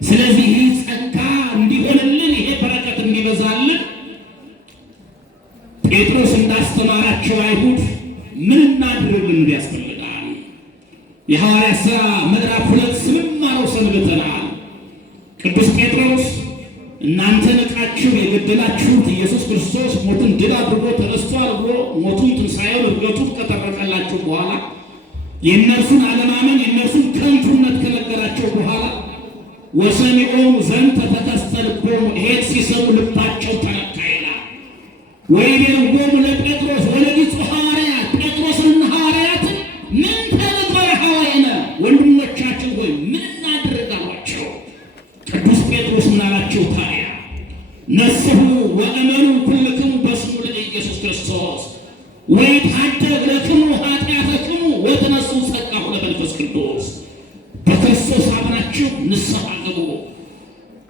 ስለዚህ ይህ ጸጋ እንዲሆንልን፣ ይሄ በረከት እንዲበዛልን ጴጥሮስ እንዳስተማራቸው አይሁድ ምን እናድርግልን ያስፈልጋል። የሐዋርያት ሥራ ምዕራፍ 2 ስንማረው ሰንብተናል። ቅዱስ ጴጥሮስ እናንተ ንቃችሁ የገደላችሁት ኢየሱስ ክርስቶስ ሞትን ድል አድርጎ ተነስቷል ብሎ ሞቱን፣ ትንሣኤውን፣ ዕርገቱን ከተረከላቸው በኋላ የእነርሱን አለማመን የእነርሱን ከንቱነት ከነገራቸው በኋላ ወሰሚዖሙ ዘንተ ተከስተ ልቦሙ፣ ይሄን ሲሰሙ ልባቸው ተነካ ይላል። ወይቤልዎሙ ለጴጥሮስ ወለቢጹ ሐዋርያት፣ ጴጥሮስና ሐዋርያትን ምን ተንግበረ ኀበየነ፣ ወንድሞቻችን ሆይ ምን እናድርግ አሏቸው። ቅዱስ ጴጥሮስ ምናላቸው ታዲያ? ነስሑ ወእመኑ ኩልክሙ በስሙ ለኢየሱስ ክርስቶስ ወይትሐደግ ለክሙ ኃጢአተክሙ ወትነሥኡ ጸጋሁ ለመንፈስ ቅዱስ። በክርስቶስ አምናችሁ ንስሐ ግቡ፣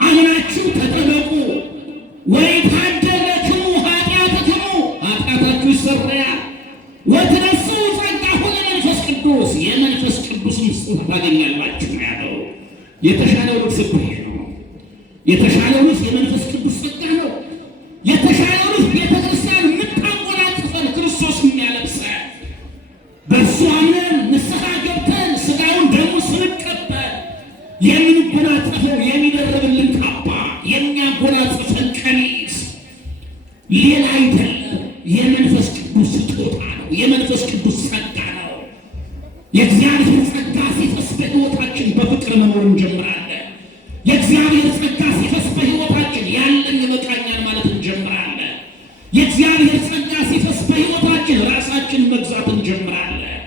አምናችሁ ተጠመቁ። ወይትሐደግ ለክሙ ኃጢአተክሙ፣ ኃጢአታችሁ ይሰረያል። ወትነሥኡ ጸጋሁ ለመንፈስ ቅዱስ፣ የመንፈስ ቅዱስን ስጦታ ታገኛላችሁ ነው ያለው። የተሻለው ልብስ ይሄ ነው። የተሻለው ልብስ የመንፈስ ቅዱስ ጸጋ ነው። የተሻለው ልብስ ቤተክርስቲያን የምታንቆላጥፈን ክርስቶስ የሚያለብሰን በእሱ አምነን ንስሐ ገብተን ሥጋውን ደሙን ስንቀበል የምንጎናጸፈው የሚደረብልን ካባ፣ የሚያጎናጽፈን ቀሚስ ሌላ አይደለም፣ የመንፈስ ቅዱስ ስጦታ ነው። የመንፈስ ቅዱስ ጸጋ ነው። የእግዚአብሔር ጸጋ ሲፈስ በሕይወታችን በፍቅር መኖር እንጀምራለን። የእግዚአብሔር ጸጋ ሲፈስ በሕይወታችን ያለን ይበቃኛል ማለት እንጀምራለን። የእግዚአብሔር ጸጋ ሲፈስ በሕይወታችን ራሳችን መግዛት እንጀምራለን።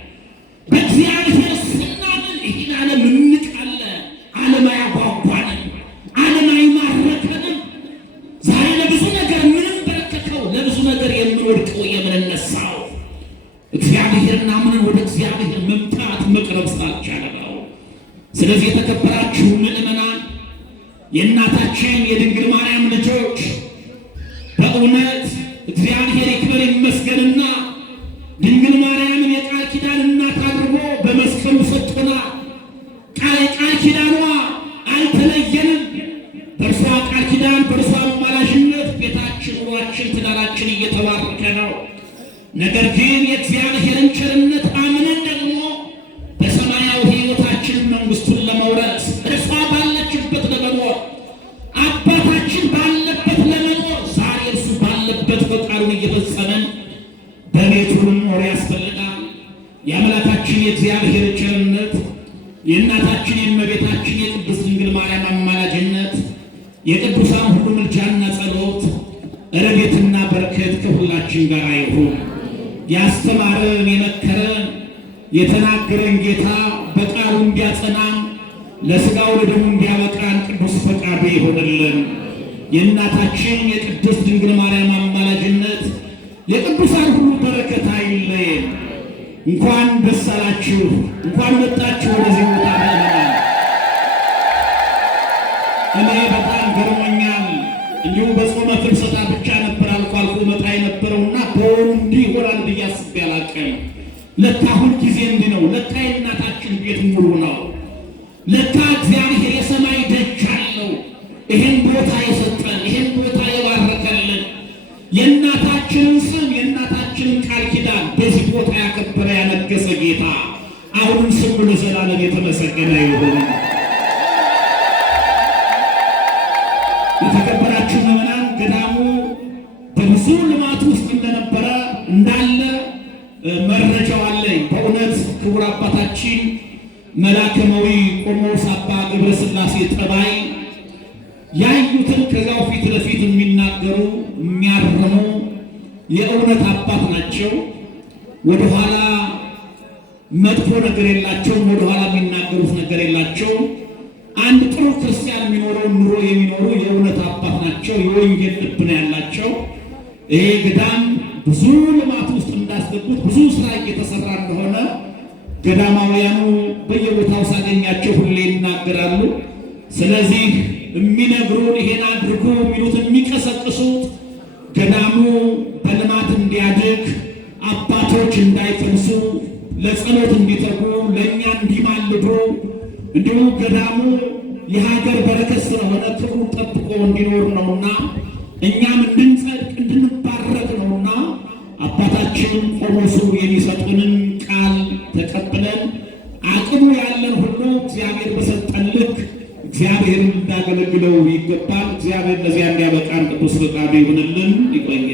በእግዚአብሔር ስናምን ይህን ዓለም እንቃለን። ዓለም አያጓጓንም፣ ዓለም አይማረከንም። ዛሬ ለብዙ ነገር የምንበረከከው፣ ለብዙ ነገር የምንወድቀው፣ የምንነሳው እግዚአብሔርን አምነን ወደ እግዚአብሔር መምጣት መቅረብ ስላልቻለ ነው። ስለዚህ የተከበራችሁ ምዕመናን፣ የእናታችን የድንግል ማርያም ልጆች በእውነት እግዚአብሔር ይክበር ይመስገንና ድንግል ማርያምን የቃል ኪዳን እናት አድርጎ በመስቀሉ ሰጥቶና ቃል ኪዳኗ አልተለየንም። በእርሷ ቃል ኪዳን፣ በእርሷ አማላጅነት ቤታችን፣ ኑሯችን፣ ትዳራችን እየተባረከ ነው። ነገር ግን የእግዚአብሔርን ቸርነት አምነን ደግሞ በሰማያዊ ሕይወታችን መንግሥቱን ለመውረስ እርሷ ባለችበት ለመኖር፣ አባታችን ባለበት ለመኖር፣ ዛሬ እርሱ ባለበት ፈቃዱን እየፈጸመን በቤቱ ልንኖር ያስፈልጋል። የአምላካችን የእግዚአብሔር ቸርነት፣ የእናታችን የእመቤታችን የቅድስት ድንግል ማርያም አማላጅነት፣ የቅዱሳን ሁሉ ምልጃና ጸሎት ረድኤትና በረከት ከሁላችን ጋር ይሁን። ያስተማረን የመከረን የተናገረን ጌታ በቃሉ እንዲያጸናን ለሥጋው ለደሙ እንዲያበቃን ቅዱስ ፈቃዱ ይሆንልን። የእናታችን የቅድስት ድንግል ማርያም አማላጅነት የቅዱሳን ሁሉ በረከት አይለየን። እንኳን ደስ አላችሁ፣ እንኳን መጣችሁ ወደዚህ ቦታ። እኔ በጣም ገርሞኛል። እንዲሁ በጾመ ፍልሰታ ብቻ ነበር አልፎ አልፎ መጣ የነበረውና በወሩ እንዲህ ይሆናል ብዬ አስቤ አላውቅም። ለካ ሁል ጊዜ እንዲህ ነው። ለካ የእናታችን ቤት ሙሉ ነው። ለካ እግዚአብሔር የሰማይ ደጅ አለው። ይህን ቦታ የሰጠን፣ ይህን ቦታ የባረከልን፣ የእናታችንን ስም የእናታችንን ቃል ኪዳን በዚህ ቦታ ያከበረ ያነገሰ ጌታ አሁንም ስሙ ለዘላለም የተመሰገነ ይሁን። የተከበራችሁ ምዕመናን፣ ገዳሙ በብዙ ልማት ውስጥ እንደነበረ እንዳለ መረጃው አለኝ። በእውነት ክቡር አባታችን መላከማዊ ቆሞስ አባ ገብረ ሥላሴ ጠባይ ያዩትን ከዚያው ፊት ለፊት የሚናገሩ የሚያርሙ የእውነት አባት ናቸው። ወደኋላ መጥፎ ነገር የላቸውም። ወደኋላ የሚናገሩት ነገር የላቸውም። አንድ ጥሩ ክርስቲያን የሚኖረው ኑሮ የሚኖሩ የእውነት አባት ናቸው። የወንጌል ልብ ነው ያላቸው። ይሄ ገዳም ብዙ ልማት ውስጥ እንዳስገቡት ብዙ ስራ እየተሰራ እንደሆነ ገዳማውያኑ በየቦታው ሳገኛቸው ሁሌ ይናገራሉ። ስለዚህ የሚነግሩን ይሄን አድርጉ የሚሉት የሚቀሰቅሱት ገዳሙ በልማት እንዲያድግ፣ አባቶች እንዳይፈልሱ፣ ለጸሎት እንዲተጉ፣ ለእኛ እንዲማልዱ፣ እንዲሁም ገዳሙ የሀገር በረከት ስለሆነ ክብሩን ጠብቆ እንዲኖር ነውና እኛም እንድንጸድቅ እንድንባረክ ነውና አባታችን ቆሞሱ የሚሰጡንን ቃል ተቀብለን አቅሙ ያለን ሁሉ እግዚአብሔር በሰጠን ልክ እግዚአብሔርን እንዳገለግለው ይገባል። እግዚአብሔር ለዚያ እንዲያበቃን ቅዱስ ፈቃዱ ይሁንልን። ይቆየ